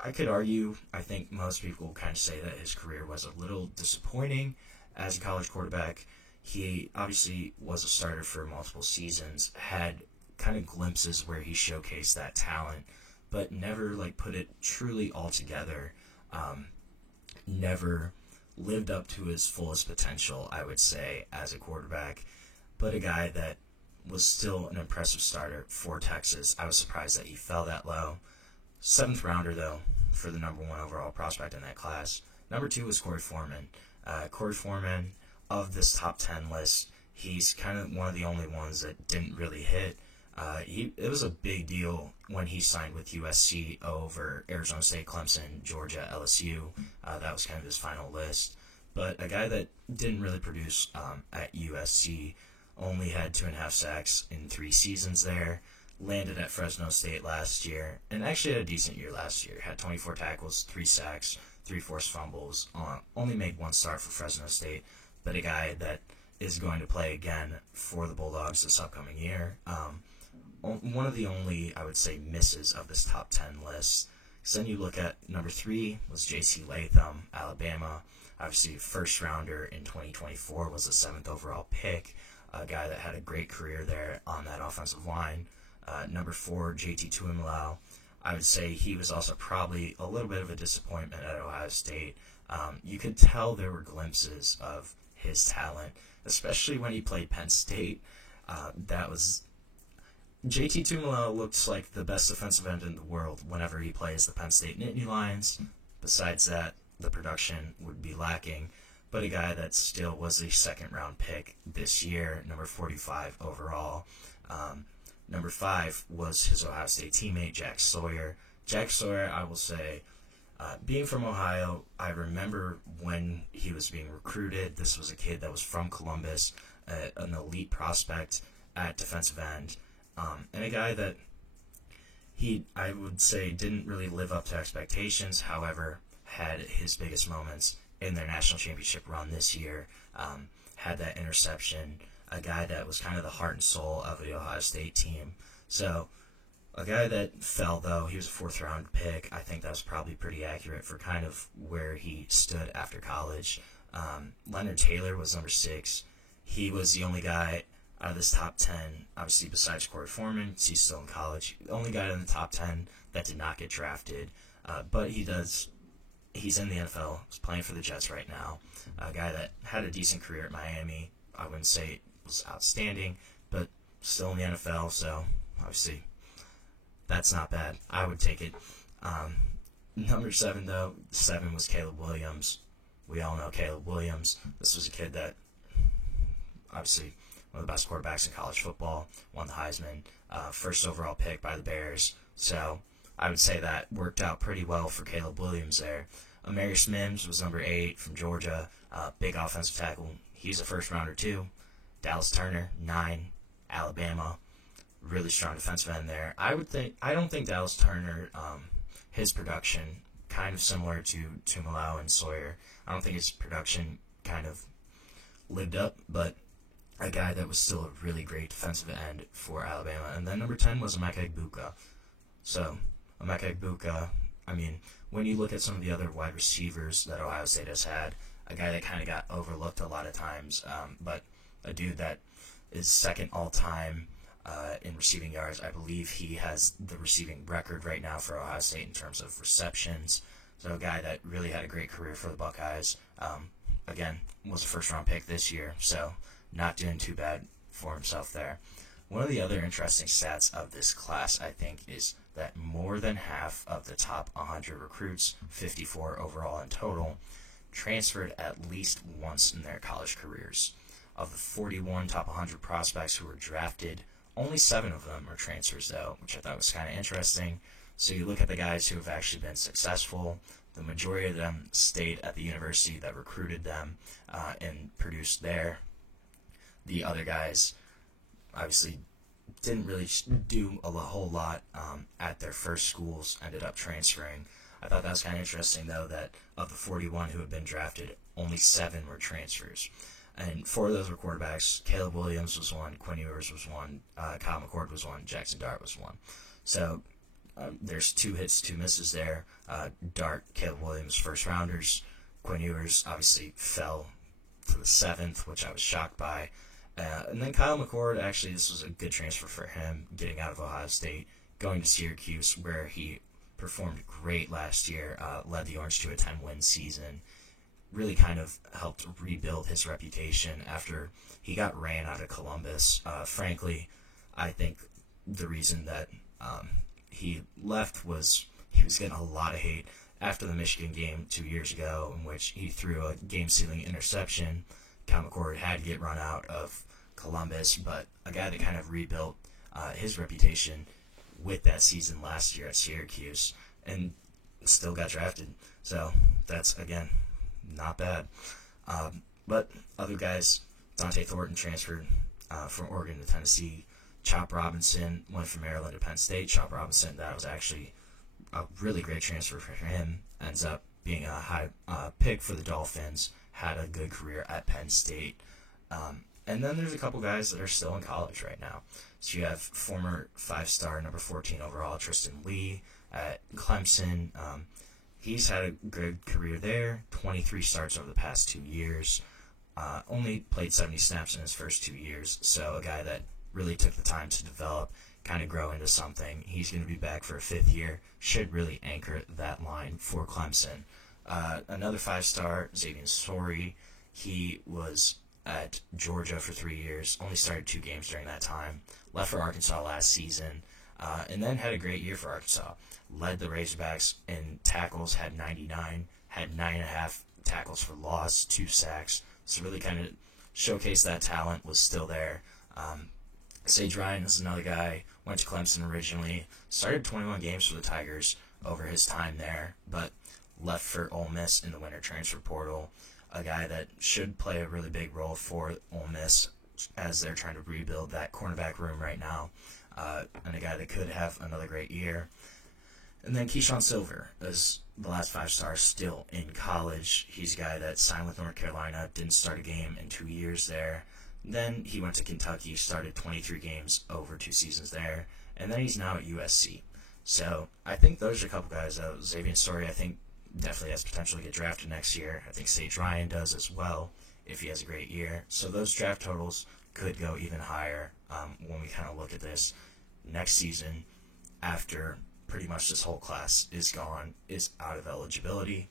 I could argue, I think most people kind of say that his career was a little disappointing as a college quarterback. He obviously was a starter for multiple seasons, had kind of glimpses where he showcased that talent, but never put it truly all together. Never lived up to his fullest potential, I would say, as a quarterback, but a guy that was still an impressive starter for Texas. I was surprised that he fell that low. 7th rounder, though, for the number 1 overall prospect in that class. Number 2 was Corey Foreman. Corey Foreman, of this top 10 list, he's kind of one of the only ones that didn't really hit. It was a big deal when he signed with USC over Arizona State, Clemson, Georgia, LSU. That was kind of his final list. But a guy that didn't really produce at USC, only had 2.5 sacks in 3 seasons there, landed at Fresno State last year, and actually had a decent year last year. Had 24 tackles, 3 sacks, 3 forced fumbles, only made 1 start for Fresno State, but a guy that is going to play again for the Bulldogs this upcoming year. One of the only, I would say, misses of this top 10 list. So then you look at number 3 was J.C. Latham, Alabama. Obviously, first rounder in 2024, was the 7th overall pick. A guy that had a great career there on that offensive line. Number 4, J.T. Tuimoloau. I would say he was also probably a little bit of a disappointment at Ohio State. You could tell there were glimpses of his talent, especially when he played Penn State. J.T. Tuimoloau looks like the best defensive end in the world whenever he plays the Penn State Nittany Lions. Besides that, the production would be lacking. But a guy that still was a 2nd-round pick this year, number 45 overall. Number 5 was his Ohio State teammate, Jack Sawyer. Jack Sawyer, I will say, being from Ohio, I remember when he was being recruited. This was a kid that was from Columbus, an elite prospect at defensive end, and a guy that I would say, didn't really live up to expectations. However, had his biggest moments in their national championship run this year. Had that interception. A guy that was kind of the heart and soul of the Ohio State team. So, a guy that fell, though, he was a 4th-round pick. I think that was probably pretty accurate for kind of where he stood after college. Leonard Taylor was number 6. He was the only guy out of this top 10, obviously besides Corey Foreman, he's still in college, the only guy in the top 10 that did not get drafted. But he's in the NFL, he's playing for the Jets right now. A guy that had a decent career at Miami. I wouldn't say it was outstanding, but still in the NFL, so obviously that's not bad. I would take it. Number 7, though, 7 was Caleb Williams. We all know Caleb Williams. This was a kid that, obviously, one of the best quarterbacks in college football, won the Heisman, first overall pick by the Bears. So I would say that worked out pretty well for Caleb Williams there. Amarius Mims was number 8 from Georgia, big offensive tackle. He's a first-rounder, too. Dallas Turner, 9, Alabama. Really strong defensive end there. I don't think Dallas Turner, his production, kind of similar to Tumalau and Sawyer. I don't think his production kind of lived up, but a guy that was still a really great defensive end for Alabama. And then number 10 was Emeka Egbuka. So, Emeka Egbuka, I mean, when you look at some of the other wide receivers that Ohio State has had, a guy that kind of got overlooked a lot of times, but a dude that is second all-time in receiving yards. I believe he has the receiving record right now for Ohio State in terms of receptions. So a guy that really had a great career for the Buckeyes. Again, was a first-round pick this year, so not doing too bad for himself there. One of the other interesting stats of this class, I think, is that more than half of the top 100 recruits, 54 overall in total, transferred at least once in their college careers. Of the 41 top 100 prospects who were drafted, only 7 of them are transfers, though, which I thought was kind of interesting. So you look at the guys who have actually been successful, the majority of them stayed at the university that recruited them and produced there. The other guys obviously didn't really do a whole lot at their first schools, ended up transferring. I thought that was kind of interesting, though, that of the 41 who had been drafted, only 7 were transfers. And 4 of those were quarterbacks. Caleb Williams was one, Quinn Ewers was one, Kyle McCord was one, Jackson Dart was one. So there's 2 hits, 2 misses there. Dart, Caleb Williams, first rounders. Quinn Ewers obviously fell to the 7th, which I was shocked by. And then Kyle McCord, actually, this was a good transfer for him, getting out of Ohio State, going to Syracuse, where he performed great last year, led the Orange to a 10-win season, really kind of helped rebuild his reputation after he got ran out of Columbus. Frankly, I think the reason that he left was he was getting a lot of hate after the Michigan game 2 years ago, in which he threw a game-sealing interception. Kyle McCord had to get run out of Columbus, but a guy that kind of rebuilt his reputation with that season last year at Syracuse and still got drafted. So that's, again, not bad. But other guys, Dante Thornton transferred from Oregon to Tennessee. Chop Robinson went from Maryland to Penn State. Chop Robinson, that was actually a really great transfer for him. Ends up being a high pick for the Dolphins. Had a good career at Penn State. And then there's a couple guys that are still in college right now. So you have former 5-star, number 14 overall, Tristan Lee at Clemson. He's had a good career there, 23 starts over the past 2 years. Only played 70 snaps in his first 2 years. So a guy that really took the time to develop, kind of grow into something. He's going to be back for a 5th year. Should really anchor that line for Clemson. Another 5-star, Xavier Sorey. He was at Georgia for 3 years, only started 2 games during that time, left for Arkansas last season, and then had a great year for Arkansas. Led the Razorbacks in tackles, had 99, had 9.5 tackles for loss, 2 sacks, so really kind of showcased that talent, was still there. Sage Ryan is another guy, went to Clemson originally, started 21 games for the Tigers, over his time there, but left for Ole Miss in the winter transfer portal. A guy that should play a really big role for Ole Miss as they're trying to rebuild that cornerback room right now, and a guy that could have another great year. And then Keyshawn Silver is the last 5-star still in college. He's a guy that signed with North Carolina, didn't start a game in 2 years there. Then he went to Kentucky, started 23 games over 2 seasons there, and then he's now at USC. So I think those are a couple guys. Xavier Story, I think, definitely has potential to get drafted next year. I think Sage Ryan does as well if he has a great year. So those draft totals could go even higher when we kind of look at this next season after pretty much this whole class is gone, is out of eligibility.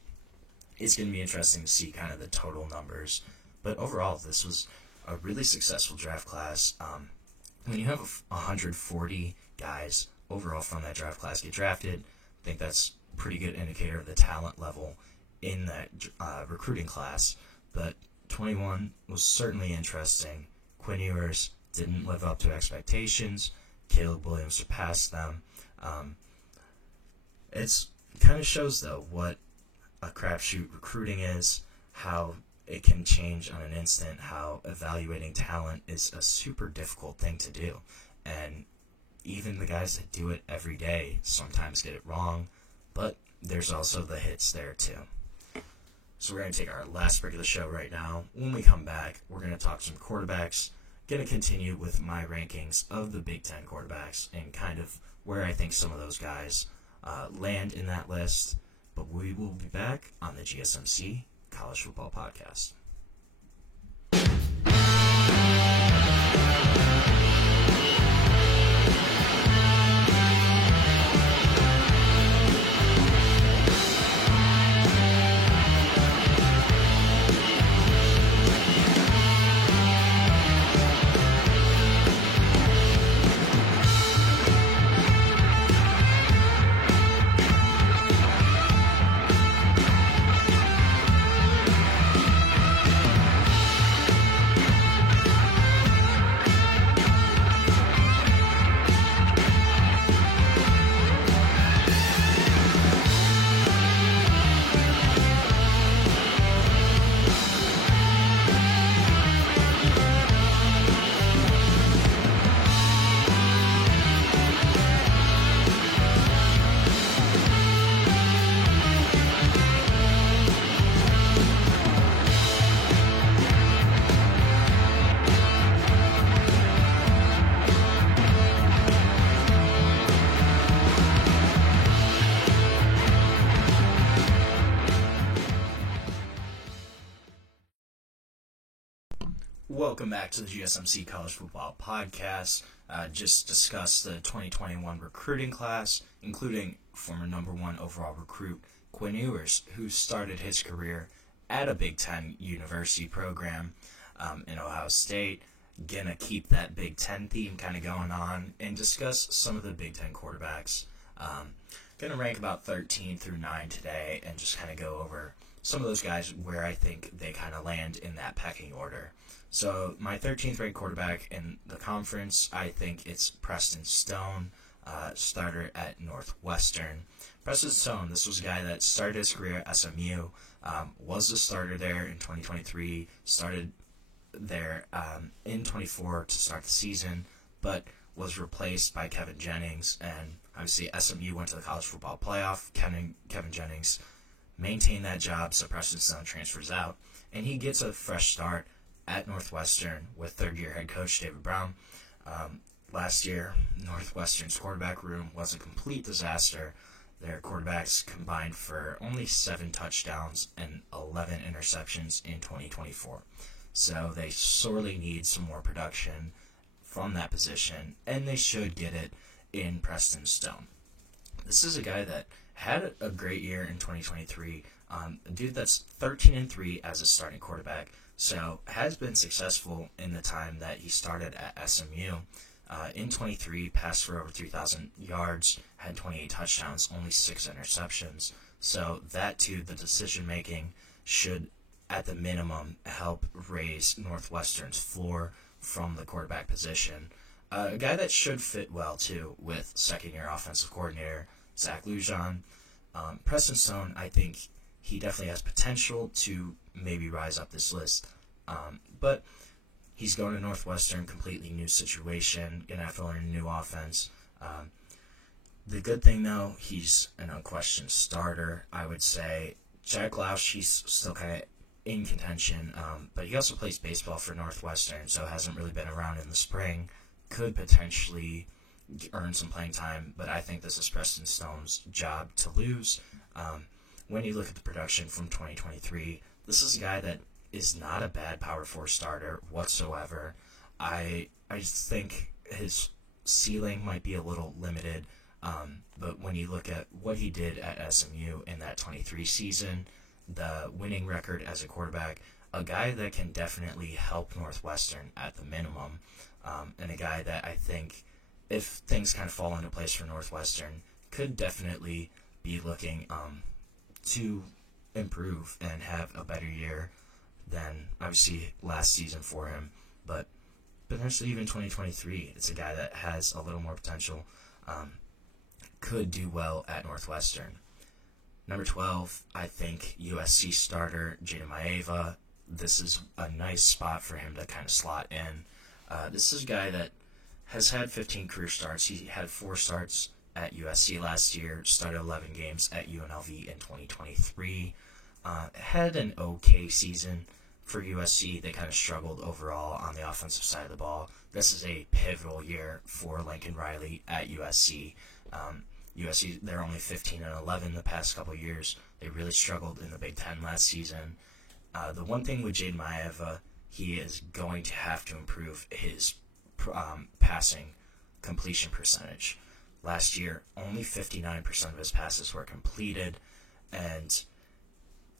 It's going to be interesting to see kind of the total numbers. But overall, this was a really successful draft class. When you have 140 guys overall from that draft class get drafted, I think that's a pretty good indicator of the talent level in that recruiting class. But 21 was certainly interesting. Quinn Ewers didn't live up to expectations. Caleb Williams surpassed them. It's kind of shows, though, what a crapshoot recruiting is, how it can change on an instant, how evaluating talent is a super difficult thing to do. And even the guys that do it every day sometimes get it wrong, but there's also the hits there, too. So we're going to take our last break of the show right now. When we come back, we're going to talk some quarterbacks. Going to continue with my rankings of the Big Ten quarterbacks and kind of where I think some of those guys land in that list. But we will be back on the GSMC College Football Podcast. Welcome back to the GSMC College Football Podcast. Just discussed the 2021 recruiting class, including former number 1 overall recruit Quinn Ewers, who started his career at a Big Ten university program in Ohio State. Gonna keep that Big Ten theme kind of going on and discuss some of the Big Ten quarterbacks. Gonna rank about 13 through 9 today and just kind of go over some of those guys where I think they kind of land in that pecking order. So my 13th ranked quarterback in the conference, I think it's Preston Stone, starter at Northwestern. Preston Stone, this was a guy that started his career at SMU, was the starter there in 2023, started there in 24 to start the season, but was replaced by Kevin Jennings, and obviously SMU went to the college football playoff. Kevin Jennings maintained that job, so Preston Stone transfers out, and he gets a fresh start at Northwestern with third-year head coach David Brown. Last year, Northwestern's quarterback room was a complete disaster. Their quarterbacks combined for only 7 touchdowns and 11 interceptions in 2024. So they sorely need some more production from that position, and they should get it in Preston Stone. This is a guy that had a great year in 2023, a dude that's 13-3 as a starting quarterback, so has been successful in the time that he started at SMU. In 23, passed for over 3,000 yards, had 28 touchdowns, only 6 interceptions. So that, too, the decision-making should, at the minimum, help raise Northwestern's floor from the quarterback position. A guy that should fit well, too, with second-year offensive coordinator Zach Lujan. Preston Stone, I think he definitely has potential to maybe rise up this list, but he's going to Northwestern, completely new situation, going to have to learn a new offense. The good thing, though, he's an unquestioned starter, I would say. Jack Lausch, he's still kind of in contention, but he also plays baseball for Northwestern, so hasn't really been around in the spring. Could potentially earn some playing time, but I think this is Preston Stone's job to lose. When you look at the production from 2023, this is a guy that is not a bad Power 4 starter whatsoever. I think his ceiling might be a little limited, but when you look at what he did at SMU in that 23 season, the winning record as a quarterback, a guy that can definitely help Northwestern at the minimum, and a guy that I think, if things kind of fall into place for Northwestern, could definitely be looking to improve and have a better year than, obviously, last season for him, but potentially even 2023. It's a guy that has a little more potential, could do well at Northwestern. Number 12, I think USC starter Jada Maeva. This is a nice spot for him to kind of slot in. This is a guy that has had 15 career starts. He had 4 starts at USC last year, started 11 games at UNLV in 2023. Had an okay season for USC. They kind of struggled overall on the offensive side of the ball. This is a pivotal year for Lincoln Riley at USC. USC, they're only 15-11 the past couple years. They really struggled in the Big Ten last season. The one thing with Jada Maeva, he is going to have to improve his passing completion percentage. Last year, only 59% of his passes were completed, and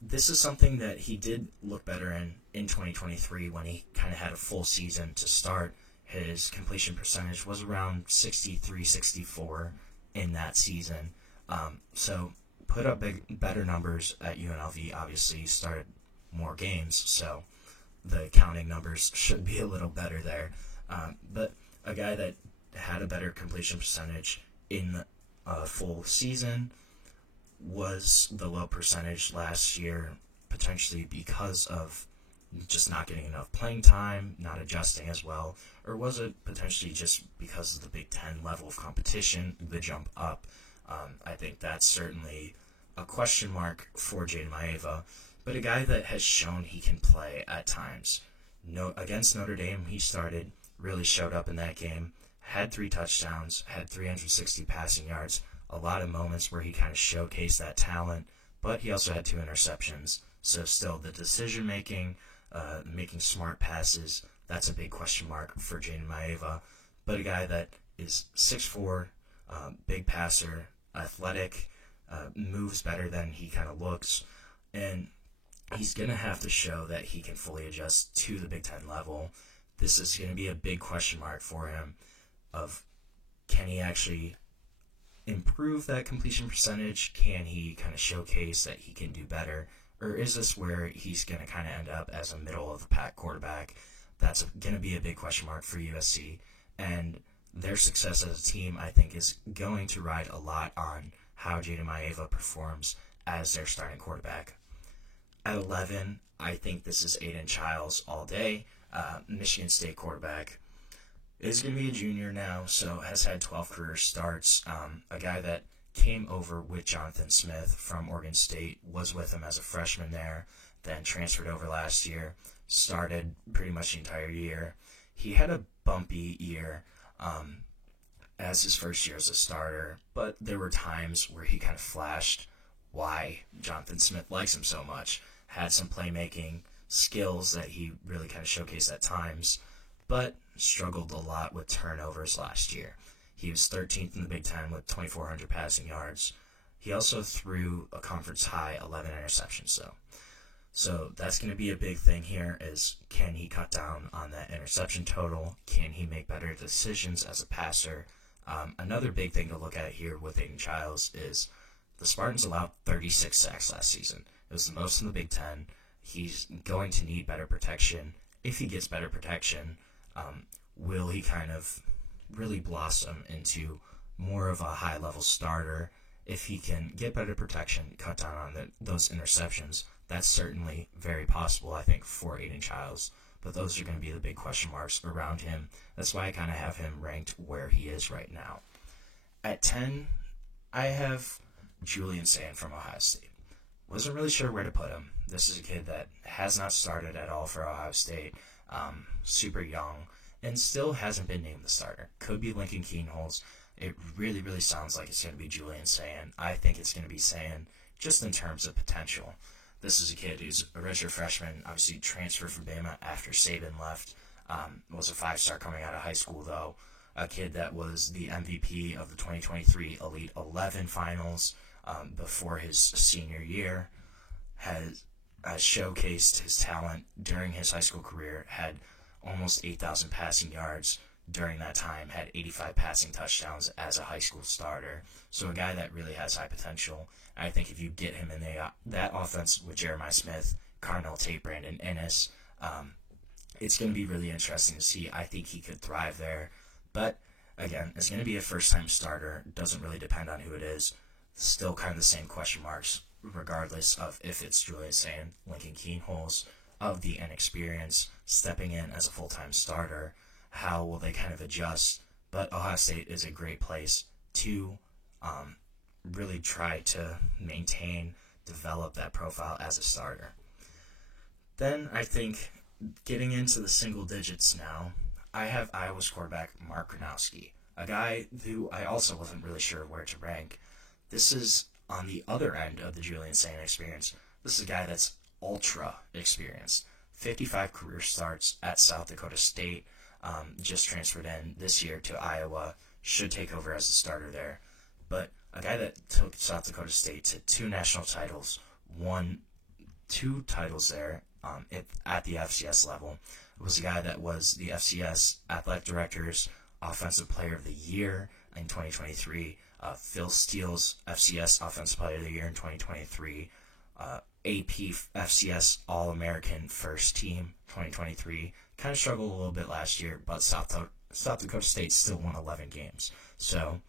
this is something that he did look better in 2023 when he kind of had a full season to start. His completion percentage was around 63-64 in that season. So put up better numbers at UNLV. Obviously, he started more games, so the counting numbers should be a little better there. But a guy that had a better completion percentage in a full season was the low percentage last year, potentially because of just not getting enough playing time, not adjusting as well, or was it potentially just because of the Big Ten level of competition, the jump up? I think that's certainly a question mark for Jada Maeva, but a guy that has shown he can play at times. Against Notre Dame, he started, really showed up in that game, had 3 touchdowns, had 360 passing yards, a lot of moments where he kind of showcased that talent, but he also had 2 interceptions. So still the decision-making, making smart passes, that's a big question mark for Jada Maeva. But a guy that is 6'4", big passer, athletic, moves better than he kind of looks, and he's going to have to show that he can fully adjust to the Big Ten level. This is going to be a big question mark for him of, can he actually improve that completion percentage? Can he kind of showcase that he can do better? Or is this where he's going to kind of end up as a middle-of-the-pack quarterback? That's going to be a big question mark for USC. And their success as a team, I think, is going to ride a lot on how Jada Maeva performs as their starting quarterback. At 11, I think this is Aiden Childs all day. Michigan State quarterback. Is going to be a junior now, so has had 12 career starts. A guy that came over with Jonathan Smith from Oregon State, was with him as a freshman there, then transferred over last year, started pretty much the entire year. He had a bumpy year as his first year as a starter, but there were times where he kind of flashed why Jonathan Smith likes him so much. Had some playmaking skills that he really kind of showcased at times, but struggled a lot with turnovers last year. He was 13th in the Big Ten with 2,400 passing yards. He also threw a conference-high 11 interceptions, though. So that's going to be a big thing here is, can he cut down on that interception total? Can he make better decisions as a passer? Another big thing to look at here with Aiden Childs is the Spartans allowed 36 sacks last season. It was the most in the Big Ten. He's going to need better protection. If he gets better protection, will he kind of really blossom into more of a high-level starter if he can get better protection, cut down on those interceptions, that's certainly very possible, I think, for Aidan Chiles. But those are going to be the big question marks around him. That's why I kind of have him ranked where he is right now. At 10, I have Julian Sayin from Ohio State. Wasn't really sure where to put him. This is a kid that has not started at all for Ohio State, super young, and still hasn't been named the starter. Could be Lincoln Kienholz. It really, really sounds like it's going to be Julian Sayin. I think it's going to be Sayin just in terms of potential. This is a kid who's a redshirt freshman, obviously transferred from Bama after Saban left. Was a 5-star coming out of high school, though. A kid that was the MVP of the 2023 Elite 11 finals before his senior year, has showcased his talent during his high school career, had almost 8,000 passing yards during that time, had 85 passing touchdowns as a high school starter. So a guy that really has high potential. I think if you get him in that offense with Jeremiah Smith, Carnell Tate, Brandon Ennis, it's going to be really interesting to see. I think he could thrive there. But, again, it's going to be a first-time starter. Doesn't really depend on who it is. Still kind of the same question marks, regardless of if it's Julian Sayin, Lincoln Kienholz, of the inexperience, stepping in as a full-time starter. How will they kind of adjust? But Ohio State is a great place to really try to maintain, develop that profile as a starter. Then I think getting into the single digits now, I have Iowa's quarterback Mark Gronowski, a guy who I also wasn't really sure where to rank. This is on the other end of the Julian Sayin experience. This is a guy that's ultra experienced. 55 career starts at South Dakota State. Just transferred in this year to Iowa. Should take over as a starter there. But a guy that took South Dakota State to 2 national titles, won 2 titles there at the FCS level. Was a guy that was the FCS Athletic Director's Offensive Player of the Year in 2023. Phil Steele's FCS Offensive Player of the Year in 2023. AP FCS All-American First Team 2023. Kind of struggled a little bit last year, but South Dakota State still won 11 games. So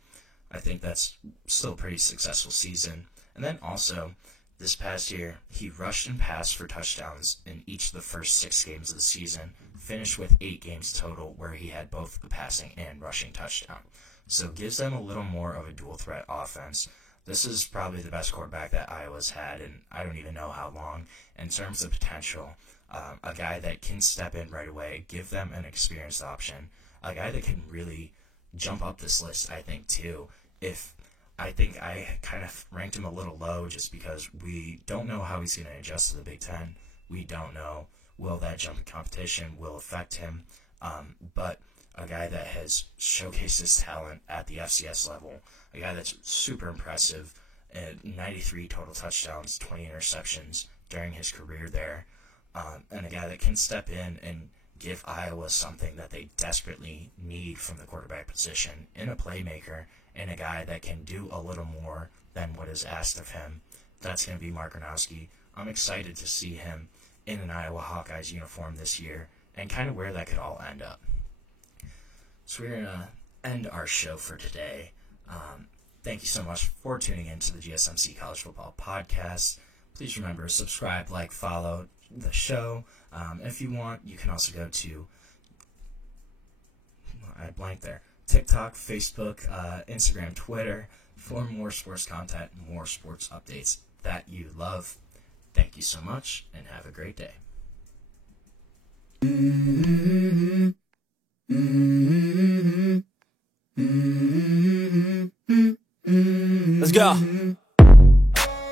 I think that's still a pretty successful season. And then also, this past year, he rushed and passed for touchdowns in each of the first 6 games of the season, finished with 8 games total where he had both the passing and rushing touchdown. So gives them a little more of a dual-threat offense. This is probably the best quarterback that Iowa's had, and I don't even know how long. In terms of potential, a guy that can step in right away, give them an experienced option, a guy that can really jump up this list, I think, too. I think I kind of ranked him a little low just because we don't know how he's going to adjust to the Big Ten. We don't know, will that jump in competition will affect him, but a guy that has showcased his talent at the FCS level, a guy that's super impressive, 93 total touchdowns, 20 interceptions during his career there, and a guy that can step in and give Iowa something that they desperately need from the quarterback position in a playmaker and a guy that can do a little more than what is asked of him. That's going to be Mark Gronowski. I'm excited to see him in an Iowa Hawkeyes uniform this year and kind of where that could all end up. So we're going to end our show for today. Thank you so much for tuning in to the GSMC College Football Podcast. Please remember, subscribe, like, follow the show. If you want, you can also go to, I blanked there, TikTok, Facebook, Instagram, Twitter for more sports content, more sports updates that you love. Thank you so much, and have a great day. Let's go.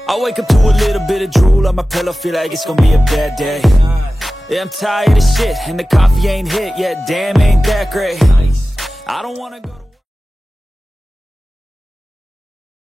I wake up to a little bit of drool on my pillow, feel like it's gonna be a bad day. Yeah, I'm tired of shit, and the coffee ain't hit yet, damn ain't that great. I don't wanna go to